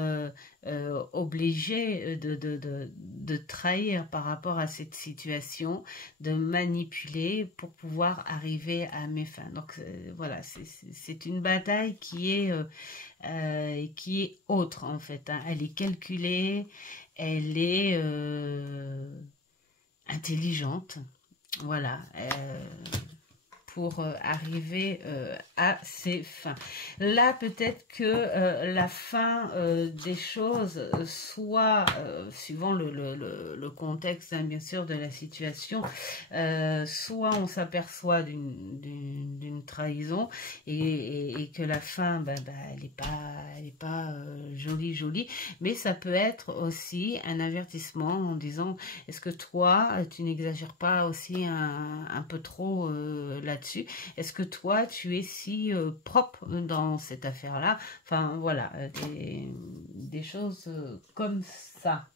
obligé de trahir par rapport à cette situation, de manipuler pour pouvoir arriver à mes fins. Donc voilà, c'est une bataille qui est autre en fait, hein. Elle est calculée, elle est intelligente, voilà, pour arriver à ses fins. Là, peut-être que la fin des choses, soit, suivant le contexte, hein, bien sûr, de la situation, soit on s'aperçoit d'une trahison et que la fin, elle est pas jolie, mais ça peut être aussi un avertissement en disant, est-ce que toi, tu n'exagères pas aussi un peu trop là-dessus? Est-ce que toi, tu es si propre dans cette affaire-là? Enfin, voilà, des choses comme ça.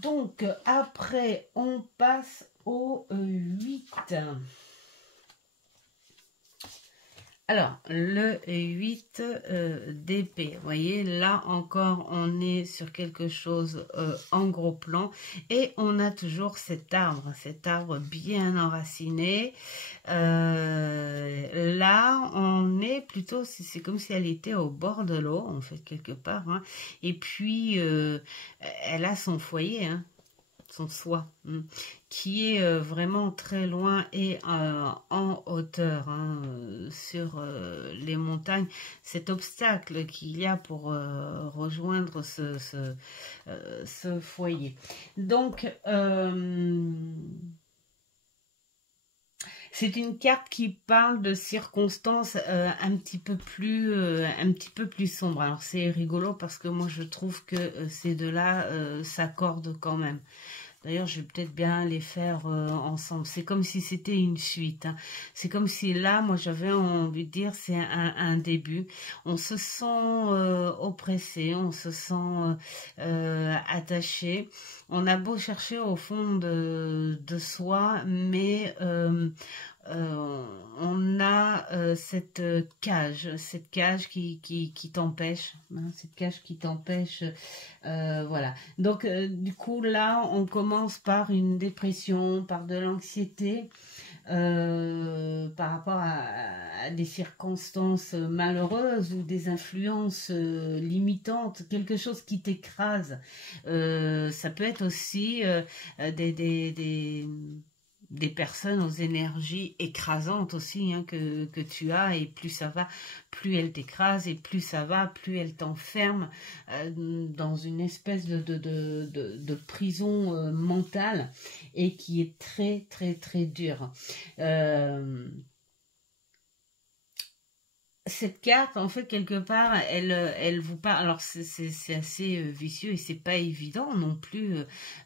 Donc, après, on passe au 8. Alors, le 8 d'épée, vous voyez, là encore, on est sur quelque chose en gros plan et on a toujours cet arbre bien enraciné. Là, on est plutôt, c'est comme si elle était au bord de l'eau, en fait, quelque part, hein. Et puis, elle a son foyer, hein, son soi, hein, qui est vraiment très loin et en hauteur, hein, sur les montagnes. Cet obstacle qu'il y a pour rejoindre ce foyer. Donc, c'est une carte qui parle de circonstances un petit peu plus sombres. Alors c'est rigolo parce que moi je trouve que ces deux-là s'accordent quand même. D'ailleurs, je vais peut-être bien les faire ensemble. C'est comme si c'était une suite, hein. C'est comme si là, moi, j'avais envie de dire, c'est un début. On se sent oppressé, on se sent attaché. On a beau chercher au fond de soi, mais on a cette cage qui t'empêche, hein, cette cage qui t'empêche, voilà. Donc du coup là, on commence par une dépression, par de l'anxiété, par rapport à des circonstances malheureuses ou des influences limitantes, quelque chose qui t'écrase. Ça peut être aussi des personnes aux énergies écrasantes aussi, hein, que tu as, et plus ça va, plus elle t'écrase, et plus ça va, plus elle t'enferme dans une espèce de prison mentale, et qui est très très très dure. Cette carte, en fait, quelque part, elle vous parle. Alors, c'est assez vicieux et c'est pas évident non plus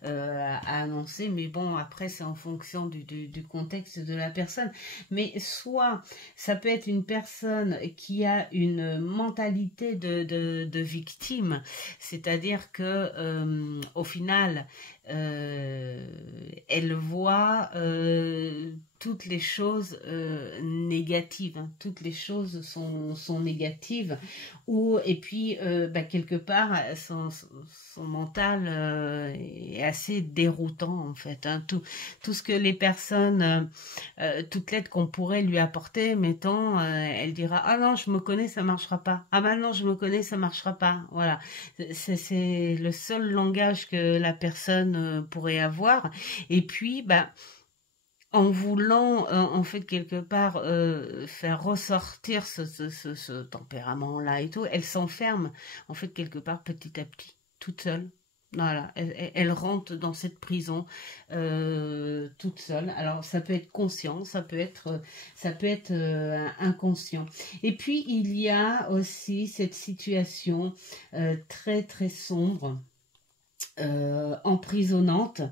à annoncer, mais bon, après, c'est en fonction du contexte de la personne. Mais soit, ça peut être une personne qui a une mentalité de victime, c'est-à-dire que, au final, elle voit toutes les choses négatives, hein. Toutes les choses sont négatives. Et puis, quelque part, son mental est assez déroutant, en fait, hein. Tout ce que les personnes, toute l'aide qu'on pourrait lui apporter, mettons, elle dira, ah non, je me connais, ça marchera pas. Ah ben non, je me connais, ça marchera pas. Voilà. C'est le seul langage que la personne pourrait avoir. Et puis, en voulant, en fait, quelque part, faire ressortir ce tempérament-là et tout, elle s'enferme, en fait, quelque part, petit à petit, toute seule. Voilà, elle rentre dans cette prison toute seule. Alors, ça peut être conscient, ça peut être inconscient. Et puis, il y a aussi cette situation très, très sombre, emprisonnante,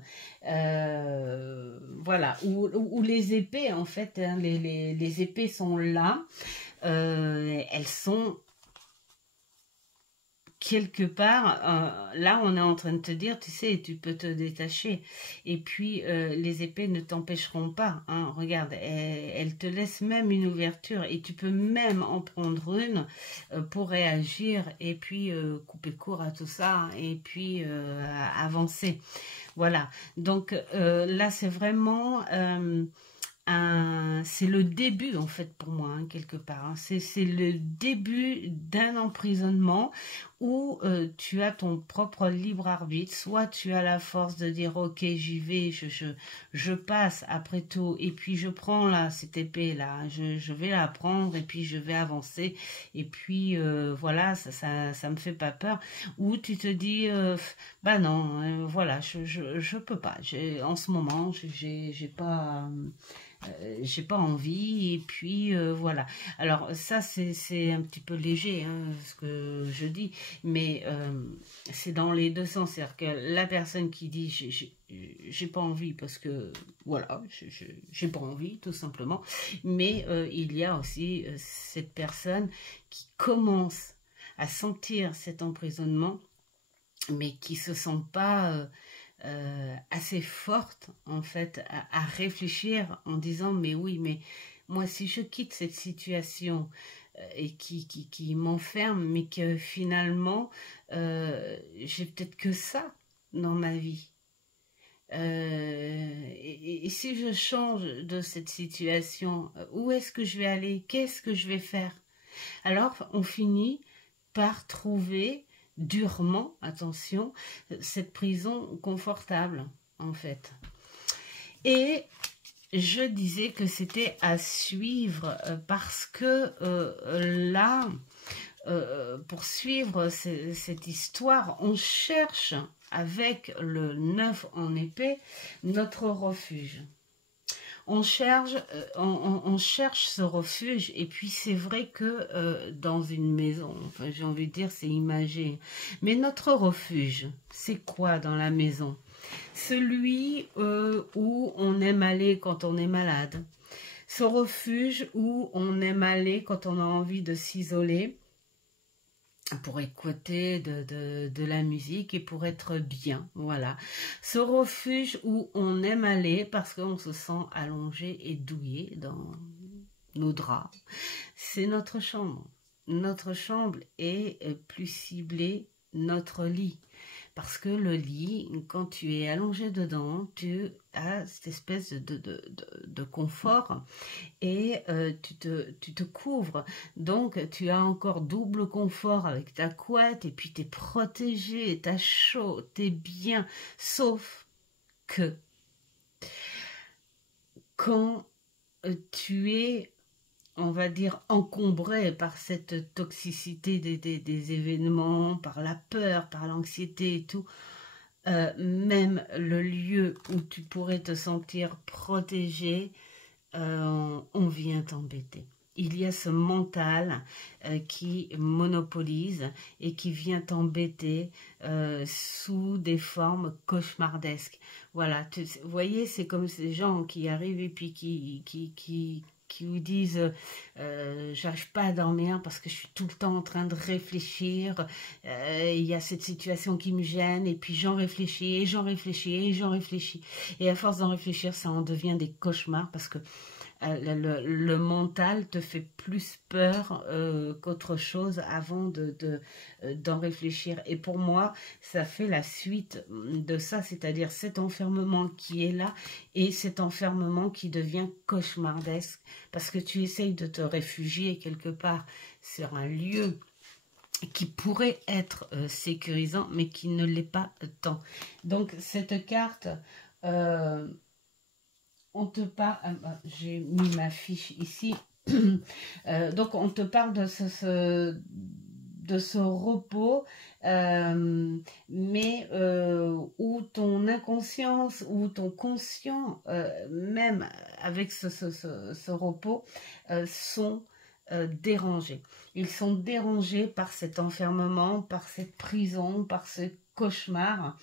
voilà, où les épées, en fait, hein, les épées sont là, elles sont quelque part, là on est en train de te dire, tu sais, tu peux te détacher, et puis les épées ne t'empêcheront pas, hein. Regarde, elles te laissent même une ouverture, et tu peux même en prendre une pour réagir, et puis couper court à tout ça, et puis avancer. Voilà, donc là c'est vraiment... c'est le début, en fait, pour moi, hein, quelque part, hein. C'est le début d'un emprisonnement où tu as ton propre libre arbitre. Soit tu as la force de dire ok, j'y vais, je passe après tout, et puis je prends là cette épée là, je vais la prendre, et puis je vais avancer, et puis voilà, ça me fait pas peur. Ou tu te dis bah non, voilà, je peux pas, en ce moment j'ai pas envie, et puis voilà. Alors ça c'est un petit peu léger, hein, ce que je dis, mais c'est dans les deux sens. C'est-à-dire que la personne qui dit j'ai pas envie parce que voilà, j'ai pas envie, tout simplement, mais il y a aussi cette personne qui commence à sentir cet emprisonnement, mais qui se sent pas assez forte, en fait, à réfléchir en disant mais oui, mais moi si je quitte cette situation et qui m'enferme, mais que finalement j'ai peut-être que ça dans ma vie, et si je change de cette situation, où est-ce que je vais aller, qu'est-ce que je vais faire? Alors on finit par trouver durement, attention, cette prison confortable, en fait. Et je disais que c'était à suivre parce que là, pour suivre cette histoire, on cherche avec le 9 en épée notre refuge. On cherche ce refuge, et puis c'est vrai que dans une maison, enfin, j'ai envie de dire c'est imagé, mais notre refuge, c'est quoi dans la maison? Celui où on aime aller quand on est malade, ce refuge où on aime aller quand on a envie de s'isoler, pour écouter de la musique et pour être bien, voilà. Ce refuge où on aime aller parce qu'on se sent allongé et douillet dans nos draps, c'est notre chambre. Notre chambre est plus ciblée notre lit. Parce que le lit, quand tu es allongé dedans, tu as cette espèce de confort, et tu te couvres. Donc, tu as encore double confort avec ta couette, et puis tu es protégé, tu as chaud, tu es bien. Sauf que quand tu es, on va dire, encombré par cette toxicité des événements, par la peur, par l'anxiété et tout, même le lieu où tu pourrais te sentir protégé, on vient t'embêter. Il y a ce mental qui monopolise et qui vient t'embêter sous des formes cauchemardesques. Voilà, vous voyez, c'est comme ces gens qui arrivent et puis qui qui vous disent j'arrive pas à dormir parce que je suis tout le temps en train de réfléchir, il y a cette situation qui me gêne, et puis j'en réfléchis, et j'en réfléchis, et j'en réfléchis. Et à force d'en réfléchir, ça en devient des cauchemars parce que le mental te fait plus peur qu'autre chose avant d'en réfléchir. Et pour moi, ça fait la suite de ça, c'est-à-dire cet enfermement qui est là et cet enfermement qui devient cauchemardesque parce que tu essayes de te réfugier quelque part sur un lieu qui pourrait être sécurisant, mais qui ne l'est pas tant. Donc, cette carte... on te parle, j'ai mis ma fiche ici, donc on te parle de ce repos, mais où ton inconscience ou ton conscient, même avec ce repos, sont dérangés. Ils sont dérangés par cet enfermement, par cette prison, par ce cauchemar,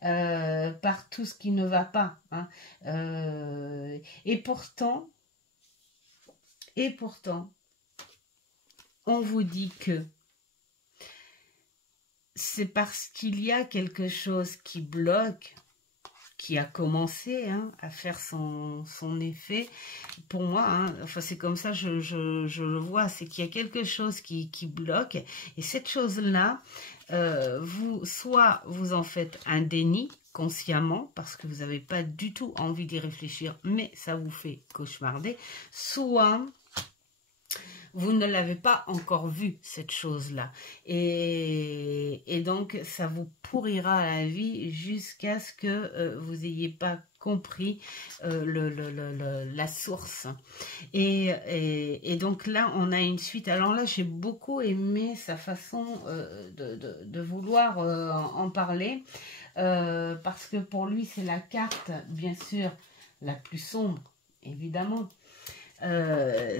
par tout ce qui ne va pas. Hein. Et pourtant, on vous dit que c'est parce qu'il y a quelque chose qui bloque, qui a commencé à faire son effet. Pour moi, enfin c'est comme ça je le vois, c'est qu'il y a quelque chose qui bloque, et cette chose-là, soit vous en faites un déni consciemment, parce que vous n'avez pas du tout envie d'y réfléchir, mais ça vous fait cauchemarder, soit vous ne l'avez pas encore vu, cette chose-là. Et donc, ça vous pourrira la vie jusqu'à ce que vous n'ayez pas compris la source. Et donc là, on a une suite. Alors là, j'ai beaucoup aimé sa façon de vouloir en parler, parce que pour lui, c'est la carte, bien sûr, la plus sombre, évidemment.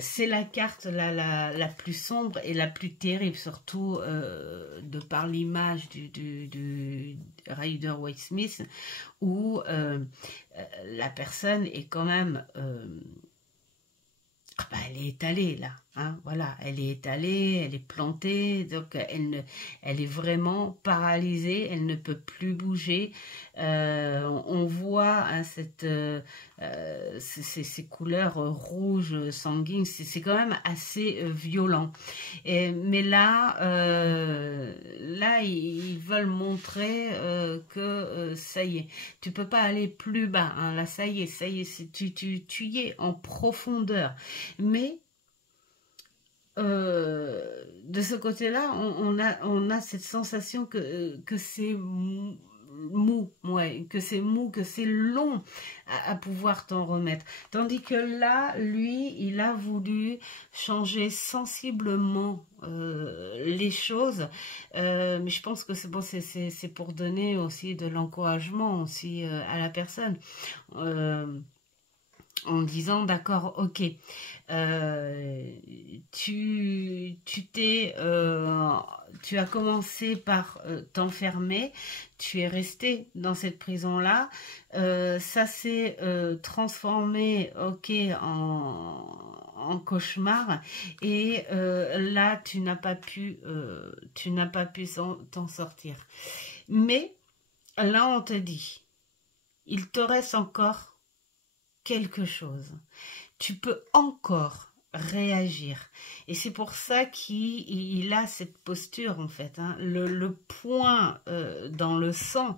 C'est la carte la plus sombre et la plus terrible, surtout de par l'image du Rider-Waite-Smith, où la personne est quand même... elle est étalée là, voilà, elle est étalée, elle est plantée, donc elle est vraiment paralysée, elle ne peut plus bouger. On voit ces couleurs rouges sanguines, c'est quand même assez violent. Mais là, ils veulent montrer que ça y est, tu peux pas aller plus bas. Là, ça y est, tu y es en profondeur. Mais de ce côté-là, on a cette sensation que c'est mou, ouais, que c'est mou, que c'est long à pouvoir t'en remettre. Tandis que là, lui, il a voulu changer sensiblement les choses, mais je pense que c'est bon, c'est pour donner aussi de l'encouragement aussi à la personne. En disant d'accord, ok, tu as commencé par t'enfermer, tu es resté dans cette prison-là, ça s'est transformé, ok, en cauchemar, et là tu n'as pas pu t'en sortir. Mais là on te dit, il te reste encore quelque chose. Tu peux encore réagir. Et c'est pour ça qu'il a cette posture, en fait. Le poing dans le sang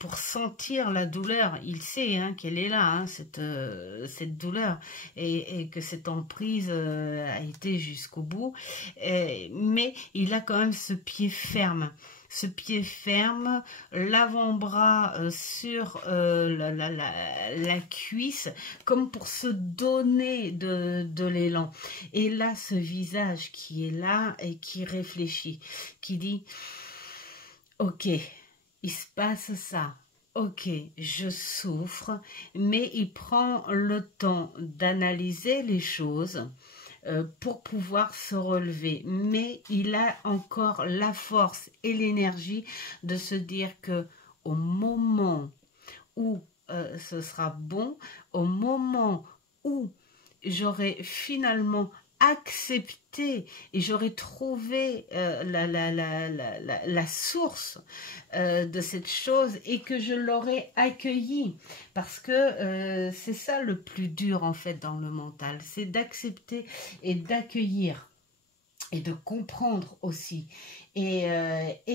pour sentir la douleur. Il sait qu'elle est là, cette douleur. Et que cette emprise a été jusqu'au bout. Mais il a quand même ce pied ferme. Ce pied ferme, l'avant-bras sur la cuisse, comme pour se donner de l'élan. Et là, ce visage qui est là et qui réfléchit, qui dit « Ok, il se passe ça. Ok, je souffre. » Mais il prend le temps d'analyser les choses pour pouvoir se relever, mais il a encore la force et l'énergie de se dire que au moment où ce sera bon, au moment où j'aurais finalement accepté et j'aurais trouvé la source de cette chose et que je l'aurais accueillie. Parce que c'est ça le plus dur en fait dans le mental, c'est d'accepter et d'accueillir et de comprendre aussi. Et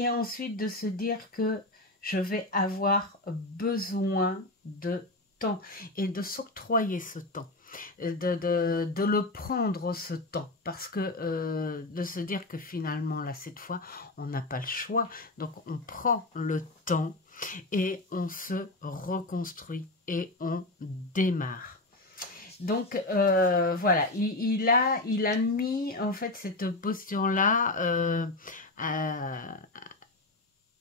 ensuite de se dire que je vais avoir besoin de temps et de s'octroyer ce temps. De le prendre ce temps parce que de se dire que finalement là cette fois on n'a pas le choix, donc on prend le temps et on se reconstruit et on démarre. Donc voilà, il a mis en fait cette posture là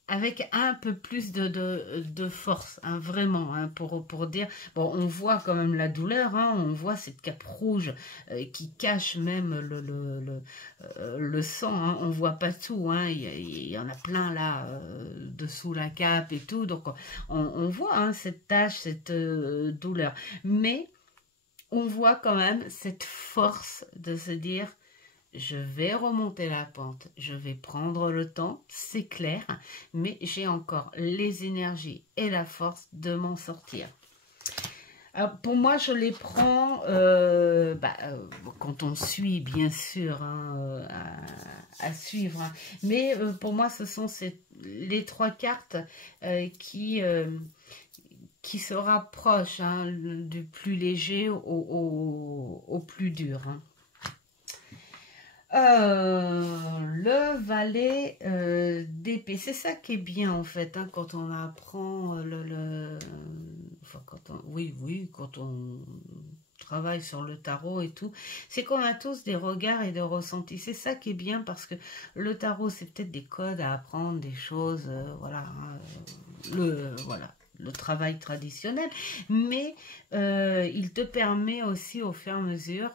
avec un peu plus de force, hein, vraiment, hein, pour dire, bon, on voit quand même la douleur, hein, on voit cette cape rouge qui cache même le sang, hein, on voit pas tout, hein, il y en a plein là, dessous la cape et tout, donc on voit hein, cette tache, cette douleur, mais on voit quand même cette force de se dire, je vais remonter la pente, je vais prendre le temps, c'est clair, mais j'ai encore les énergies et la force de m'en sortir. Alors pour moi, je les prends quand on suit, bien sûr, hein, à suivre. Hein. Mais pour moi, ce sont les 3 cartes qui se rapprochent hein, du plus léger au plus dur. Hein. Le valet d'épée, c'est ça qui est bien en fait hein, quand on apprend quand on travaille sur le tarot et tout, c'est qu'on a tous des regards et des ressentis, c'est ça qui est bien parce que le tarot c'est peut-être des codes à apprendre, des choses, voilà, le travail traditionnel, mais il te permet aussi au fur et à mesure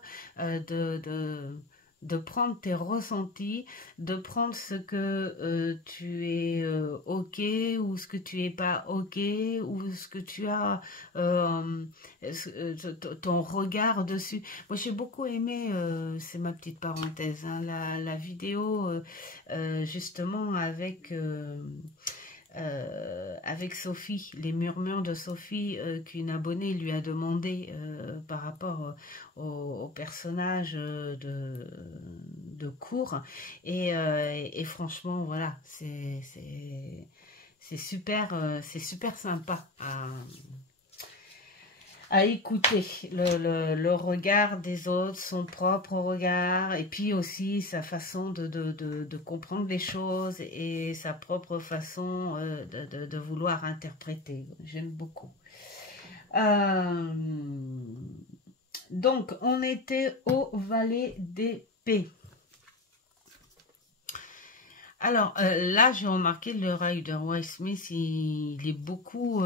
de prendre tes ressentis, de prendre ce que tu es ok ou ce que tu es pas ok ou ce que tu as ton regard dessus. Moi j'ai beaucoup aimé, c'est ma petite parenthèse, hein, la vidéo justement avec Sophie, les murmures de Sophie qu'une abonnée lui a demandé par rapport au personnage de cours et franchement voilà c'est super sympa à écouter le regard des autres, son propre regard, et puis aussi sa façon de comprendre les choses et sa propre façon de vouloir interpréter. J'aime beaucoup. Donc, on était au valet d'épée. Alors là, j'ai remarqué le Rider-Waite-Smith, il est beaucoup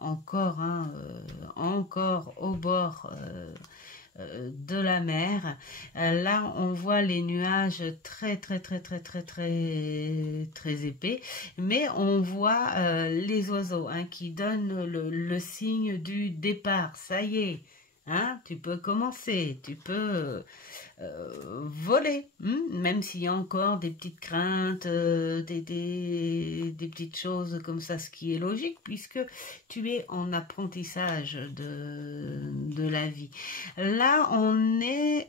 encore au bord de la mer. Là, on voit les nuages très épais, mais on voit les oiseaux hein, qui donnent le signe du départ. Ça y est, hein, tu peux commencer, tu peux voler, même s'il y a encore des petites craintes, des petites choses comme ça, ce qui est logique puisque tu es en apprentissage de la vie. Là, on est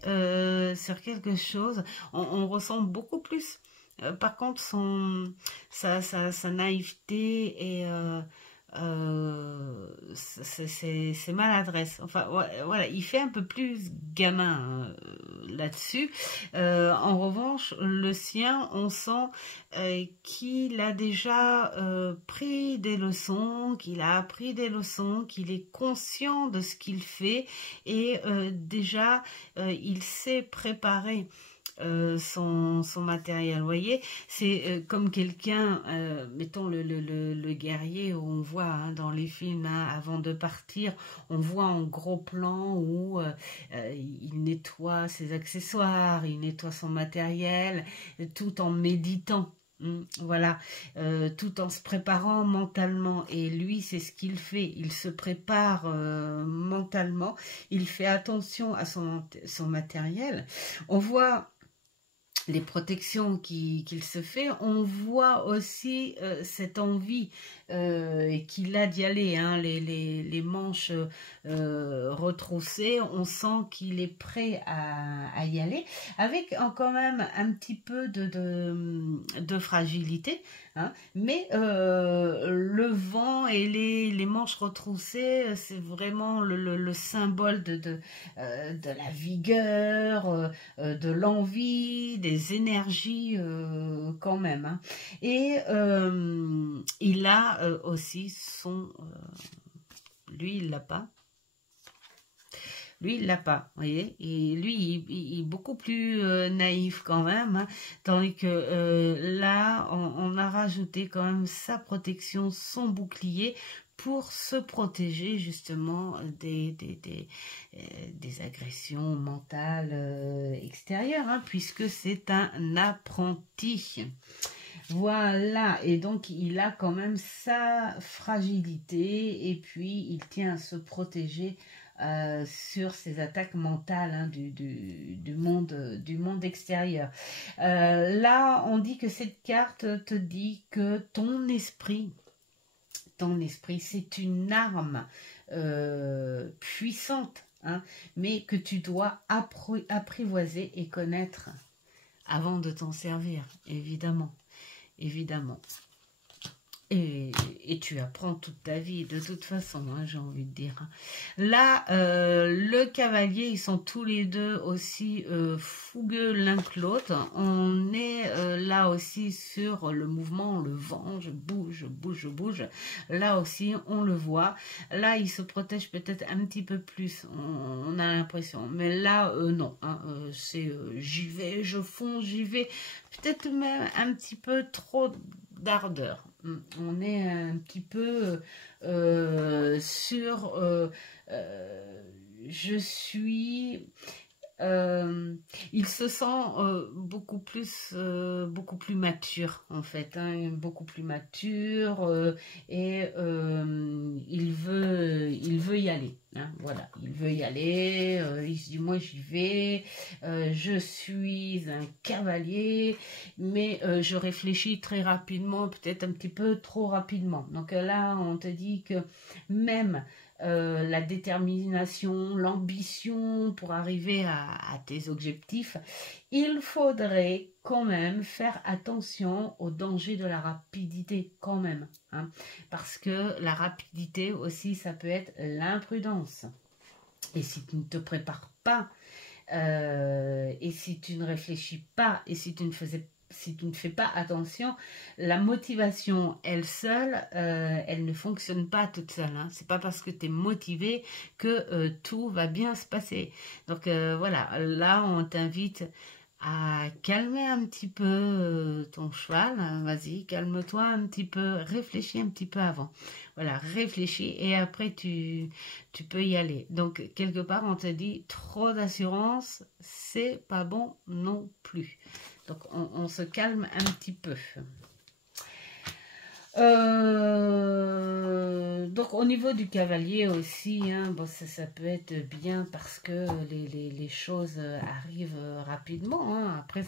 sur quelque chose, on ressent beaucoup plus. Par contre, sa naïveté et c'est maladresse. Enfin, voilà, il fait un peu plus gamin là-dessus. En revanche, le sien, on sent qu'il a déjà pris des leçons, qu'il a appris des leçons, qu'il est conscient de ce qu'il fait et déjà, il s'est préparé. Son matériel, vous voyez, c'est comme quelqu'un, mettons le guerrier où on voit hein, dans les films, hein, avant de partir, on voit en gros plan où il nettoie ses accessoires, il nettoie son matériel, tout en méditant. Voilà, tout en se préparant mentalement. Et lui, c'est ce qu'il fait. Il se prépare mentalement. Il fait attention à son matériel. On voit les protections qu'il se fait, on voit aussi cette envie qu'il a d'y aller, hein, les manches retroussées, on sent qu'il est prêt à y aller, avec quand même un petit peu de fragilité, hein, mais le vent et les manches retroussées, c'est vraiment le symbole de la vigueur, de l'envie, des énergies quand même, hein. Et il a aussi son... lui, il l'a pas. Lui, il l'a pas, vous voyez. Et lui, il est beaucoup plus naïf quand même, hein. Tandis que là, on a rajouté quand même sa protection, son bouclier, pour se protéger justement des agressions mentales extérieures, hein, puisque c'est un apprenti. Voilà, et donc il a quand même sa fragilité, et puis il tient à se protéger sur ces attaques mentales, hein, du monde extérieur. Là, on dit que cette carte te dit que ton esprit, c'est une arme puissante, hein, mais que tu dois apprivoiser et connaître avant de t'en servir, évidemment. Et tu apprends toute ta vie, de toute façon, hein, j'ai envie de dire. Là, le cavalier, ils sont tous les deux aussi fougueux l'un que l'autre. On est là aussi sur le mouvement, le vent, je bouge. Là aussi, on le voit. Là, il se protège peut-être un petit peu plus, on a l'impression. Mais là, non, hein, c'est j'y vais, je fonce, j'y vais. Peut-être même un petit peu trop d'ardeur. On est un petit peu sur je suis... il se sent beaucoup plus mature en fait, hein, beaucoup plus mature, et il veut y aller, hein, voilà, il veut y aller, il se dit moi j'y vais, je suis un cavalier, mais je réfléchis très rapidement, peut-être un petit peu trop rapidement. Donc là on te dit que même la détermination, l'ambition pour arriver à tes objectifs, il faudrait quand même faire attention au danger de la rapidité quand même, hein, parce que la rapidité aussi, ça peut être l'imprudence. Et si tu ne te prépares pas, et si tu ne réfléchis pas, et si tu ne fais pas attention, la motivation, elle seule, elle ne fonctionne pas toute seule, hein. C'est pas parce que tu es motivé que tout va bien se passer. Donc voilà, là on t'invite à calmer un petit peu ton cheval. Vas-y, calme-toi un petit peu, réfléchis un petit peu avant. Voilà, réfléchis et après tu peux y aller. Donc quelque part on te dit trop d'assurance, c'est pas bon non plus. Donc on se calme un petit peu. Donc au niveau du cavalier aussi, hein, bon, ça peut être bien parce que les choses arrivent rapidement, hein. Après,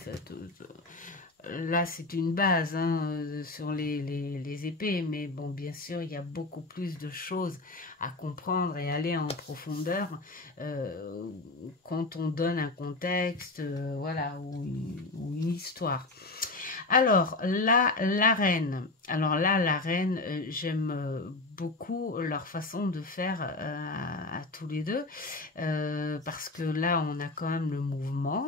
là c'est une base, hein, sur les épées, mais bon, bien sûr il y a beaucoup plus de choses à comprendre et aller en profondeur quand on donne un contexte, voilà, ou une histoire. Alors, là, la reine. Alors là, la reine, j'aime beaucoup leur façon de faire à tous les deux. Parce que là, on a quand même le mouvement.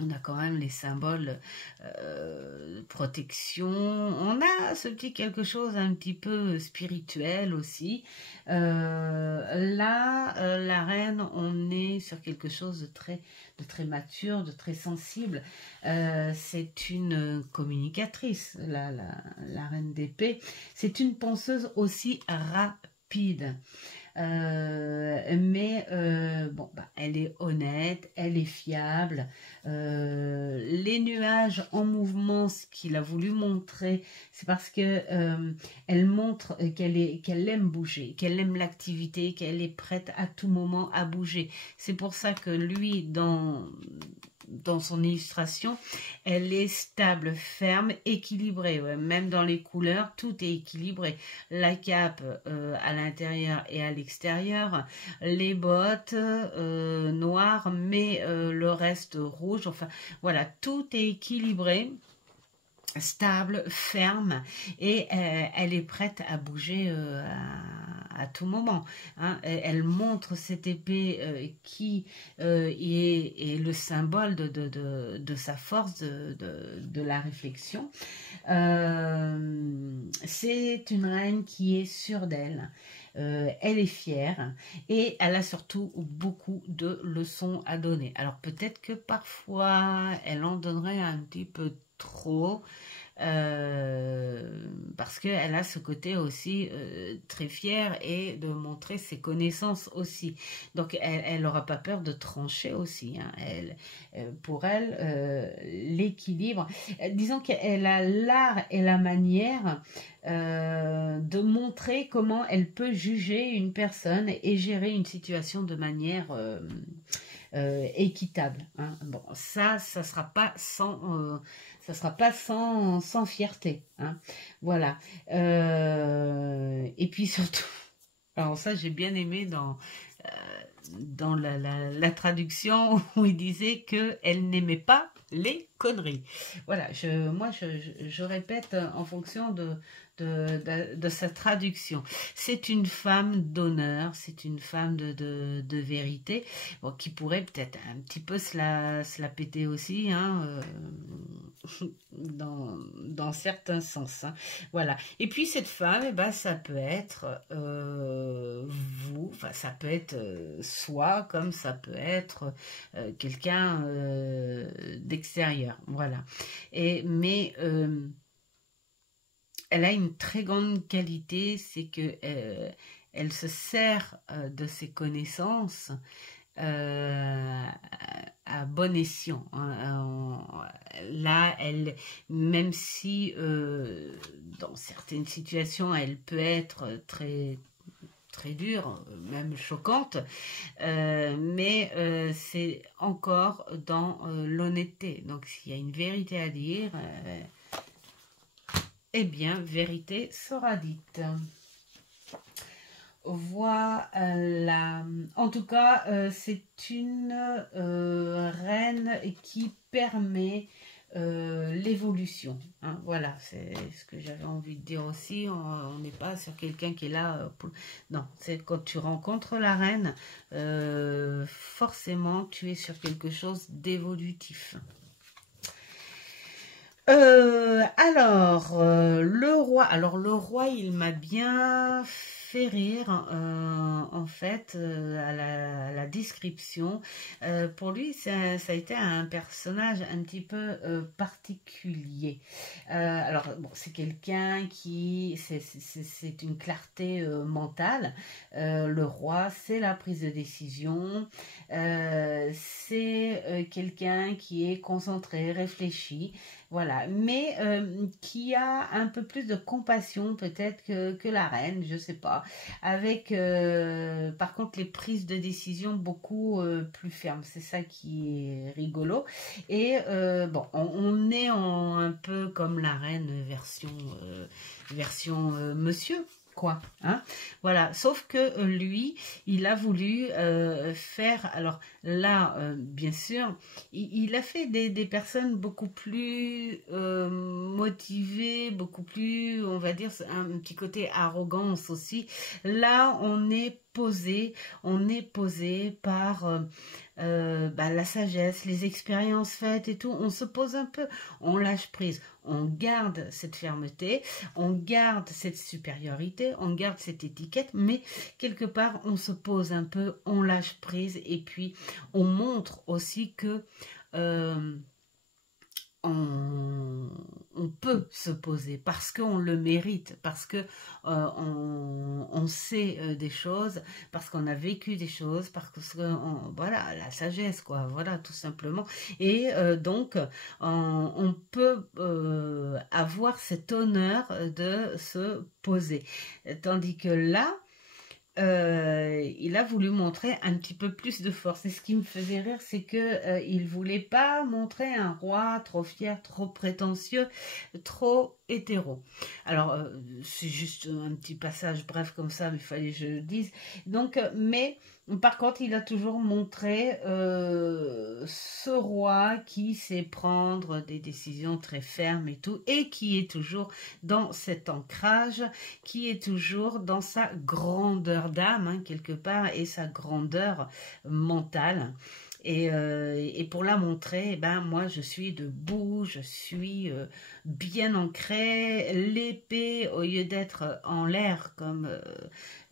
On a quand même les symboles de protection. On a ce petit quelque chose un petit peu spirituel aussi. Là, la reine, on est sur quelque chose de très mature, de très sensible. C'est une communicatrice, la reine d'épée. C'est une penseuse aussi rapide. Bon, bah, elle est honnête, elle est fiable. Les nuages en mouvement, ce qu'il a voulu montrer, c'est parce que elle montre qu'elle aime bouger, qu'elle aime l'activité, qu'elle est prête à tout moment à bouger. C'est pour ça que lui, dans son illustration, elle est stable, ferme, équilibrée. Ouais. Même dans les couleurs, tout est équilibré. La cape à l'intérieur et à l'extérieur, les bottes noires, mais le reste rouge. Enfin, voilà, tout est équilibré, stable, ferme, et elle est prête à bouger à tout moment. Hein. Elle montre cette épée qui est le symbole de sa force, de la réflexion. C'est une reine qui est sûre d'elle. Elle est fière et elle a surtout beaucoup de leçons à donner. Alors peut-être que parfois elle en donnerait un petit peu trop, parce qu'elle a ce côté aussi très fier et de montrer ses connaissances aussi. Donc elle n'aura pas peur de trancher aussi. Hein. Pour elle, l'équilibre, disons qu'elle a l'art et la manière de montrer comment elle peut juger une personne et gérer une situation de manière équitable. Hein. Bon, ça sera pas sans fierté. Hein. Voilà. Et puis surtout, alors ça j'ai bien aimé dans la traduction où il disait qu'elle n'aimait pas les conneries. Voilà, moi je répète en fonction de sa traduction. C'est une femme d'honneur, c'est une femme de vérité, bon, qui pourrait peut-être un petit peu se la péter aussi, hein, dans certains sens. Hein. Voilà. Et puis cette femme, eh ben, ça peut être vous, enfin ça peut être soi, comme ça peut être quelqu'un d'extérieur. Voilà. Mais elle a une très grande qualité, c'est que elle se sert de ses connaissances à bon escient. Hein. Là, même si dans certaines situations, elle peut être très très dure, même choquante, mais c'est encore dans l'honnêteté. Donc, s'il y a une vérité à dire, eh bien, vérité sera dite. Voilà. En tout cas, c'est une reine qui permet l'évolution. Hein. Voilà, c'est ce que j'avais envie de dire aussi. On n'est pas sur quelqu'un qui est là pour... Non, c'est quand tu rencontres la reine, forcément, tu es sur quelque chose d'évolutif. Le roi, il m'a bien fait rire, en fait, à la description. Pour lui, ça a été un personnage un petit peu particulier. Alors, bon, c'est quelqu'un qui... C'est une clarté mentale. Le roi, c'est la prise de décision. C'est quelqu'un qui est concentré, réfléchi. Voilà, mais qui a un peu plus de compassion peut-être que la reine, je sais pas, avec par contre les prises de décision beaucoup plus fermes, c'est ça qui est rigolo. Et bon, on est un peu comme la reine version monsieur. Quoi, hein, voilà, sauf que lui, il a voulu faire, alors là, bien sûr, il a fait des personnes beaucoup plus motivées, beaucoup plus, on va dire, un petit côté arrogance aussi. Là, on est posé par la sagesse, les expériences faites et tout. On se pose un peu, on lâche prise, on garde cette fermeté, on garde cette supériorité, on garde cette étiquette, mais quelque part on se pose un peu, on lâche prise et puis on montre aussi que on peut se poser, parce qu'on le mérite, parce que on sait des choses, parce qu'on a vécu des choses, parce que voilà, la sagesse, quoi, voilà, tout simplement. Et donc, on peut avoir cet honneur de se poser. Tandis que là, il a voulu montrer un petit peu plus de force. Et ce qui me faisait rire, c'est que il voulait pas montrer un roi trop fier, trop prétentieux, trop hétéro. Alors, c'est juste un petit passage bref comme ça, mais il fallait que je le dise. Donc, mais par contre, il a toujours montré ce roi qui sait prendre des décisions très fermes et tout, et qui est toujours dans cet ancrage, qui est toujours dans sa grandeur d'âme, hein, quelque part, et sa grandeur mentale. Et pour la montrer, eh ben, moi je suis debout, je suis bien ancrée. L'épée, au lieu d'être en l'air comme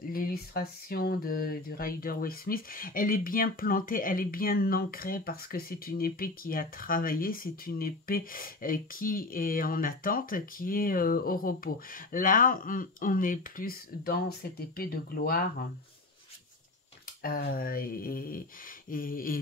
l'illustration du Rider-Waite Smith, elle est bien plantée, elle est bien ancrée parce que c'est une épée qui a travaillé, c'est une épée qui est en attente, qui est au repos. Là, on est plus dans cette épée de gloire. Et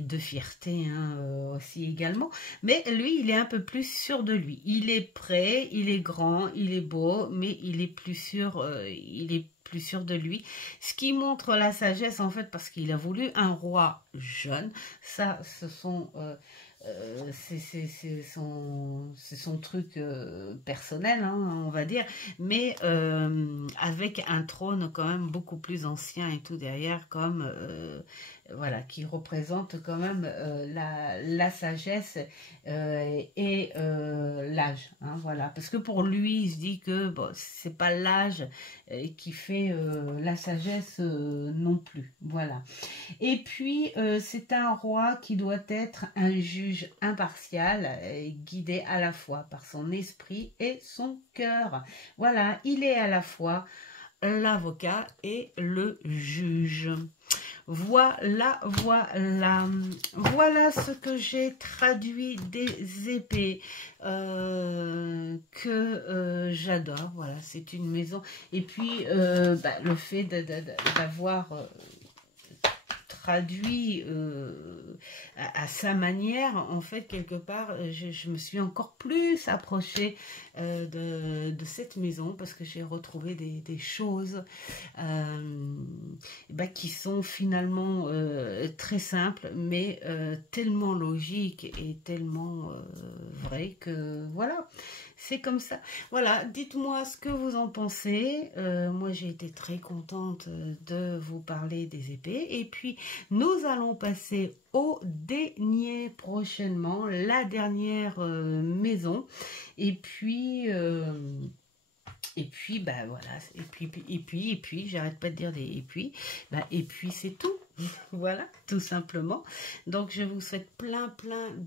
de fierté, hein, aussi également. Mais lui, il est un peu plus sûr de lui. Il est prêt, il est grand, il est beau, mais il est plus sûr, de lui. Ce qui montre la sagesse, en fait, parce qu'il a voulu un roi jeune. Ça, c'est son truc personnel, hein, on va dire, mais avec un trône quand même beaucoup plus ancien et tout derrière, comme voilà, qui représente quand même la sagesse et l'âge, hein, voilà, parce que pour lui, il se dit que bon, c'est pas l'âge qui fait la sagesse non plus, voilà. Et puis, c'est un roi qui doit être un juge impartial, guidé à la fois par son esprit et son cœur. Voilà, il est à la fois l'avocat et le juge. Voilà ce que j'ai traduit des épées que j'adore. Voilà, c'est une maison. Et puis, le fait d'avoir traduit à sa manière, en fait, quelque part, je me suis encore plus approchée de cette maison parce que j'ai retrouvé des choses qui sont finalement très simples, mais tellement logiques et tellement vraies que voilà. C'est comme ça. Voilà, dites-moi ce que vous en pensez. Moi, j'ai été très contente de vous parler des épées. Et puis, nous allons passer au dénier prochainement, la dernière maison. Et puis, voilà. Et puis, j'arrête pas de dire et puis, c'est tout. Voilà, tout simplement. Donc, je vous souhaite plein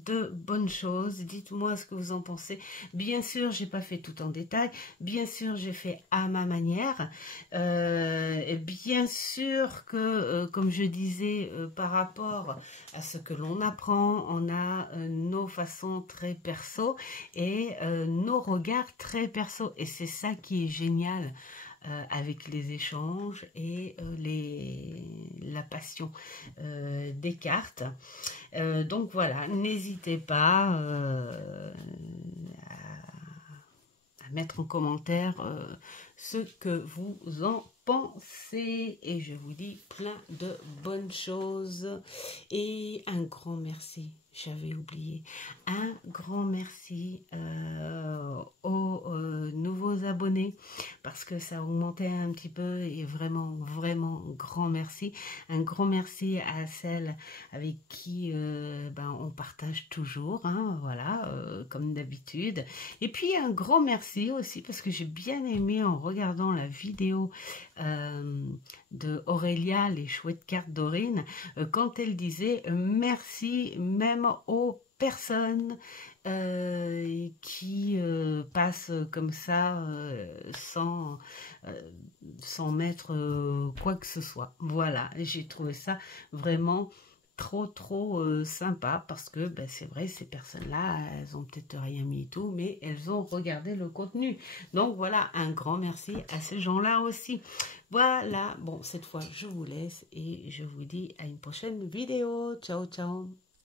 de bonnes choses. Dites-moi ce que vous en pensez. Bien sûr, j'ai pas fait tout en détail. Bien sûr, j'ai fait à ma manière. Bien sûr que, comme je disais, par rapport à ce que l'on apprend, on a nos façons très perso et nos regards très perso. Et c'est ça qui est génial. Avec les échanges et la passion des cartes. Donc voilà, n'hésitez pas à mettre en commentaire ce que vous en pensez. Et je vous dis plein de bonnes choses. Et un grand merci. J'avais oublié. Un grand merci aux nouveaux abonnés parce que ça a augmenté un petit peu et vraiment grand merci. Un grand merci à celles avec qui on partage toujours, hein, voilà, comme d'habitude. Et puis un grand merci aussi parce que j'ai bien aimé en regardant la vidéo de Aurélia, les chouettes cartes d'Aurine, quand elle disait merci même aux personnes qui passent comme ça sans mettre quoi que ce soit. Voilà, j'ai trouvé ça vraiment trop sympa parce que ben, c'est vrai, ces personnes-là, elles ont peut-être rien mis et tout, mais elles ont regardé le contenu. Donc voilà, un grand merci à ces gens-là aussi. Voilà, bon, cette fois, je vous laisse et je vous dis à une prochaine vidéo. Ciao, ciao.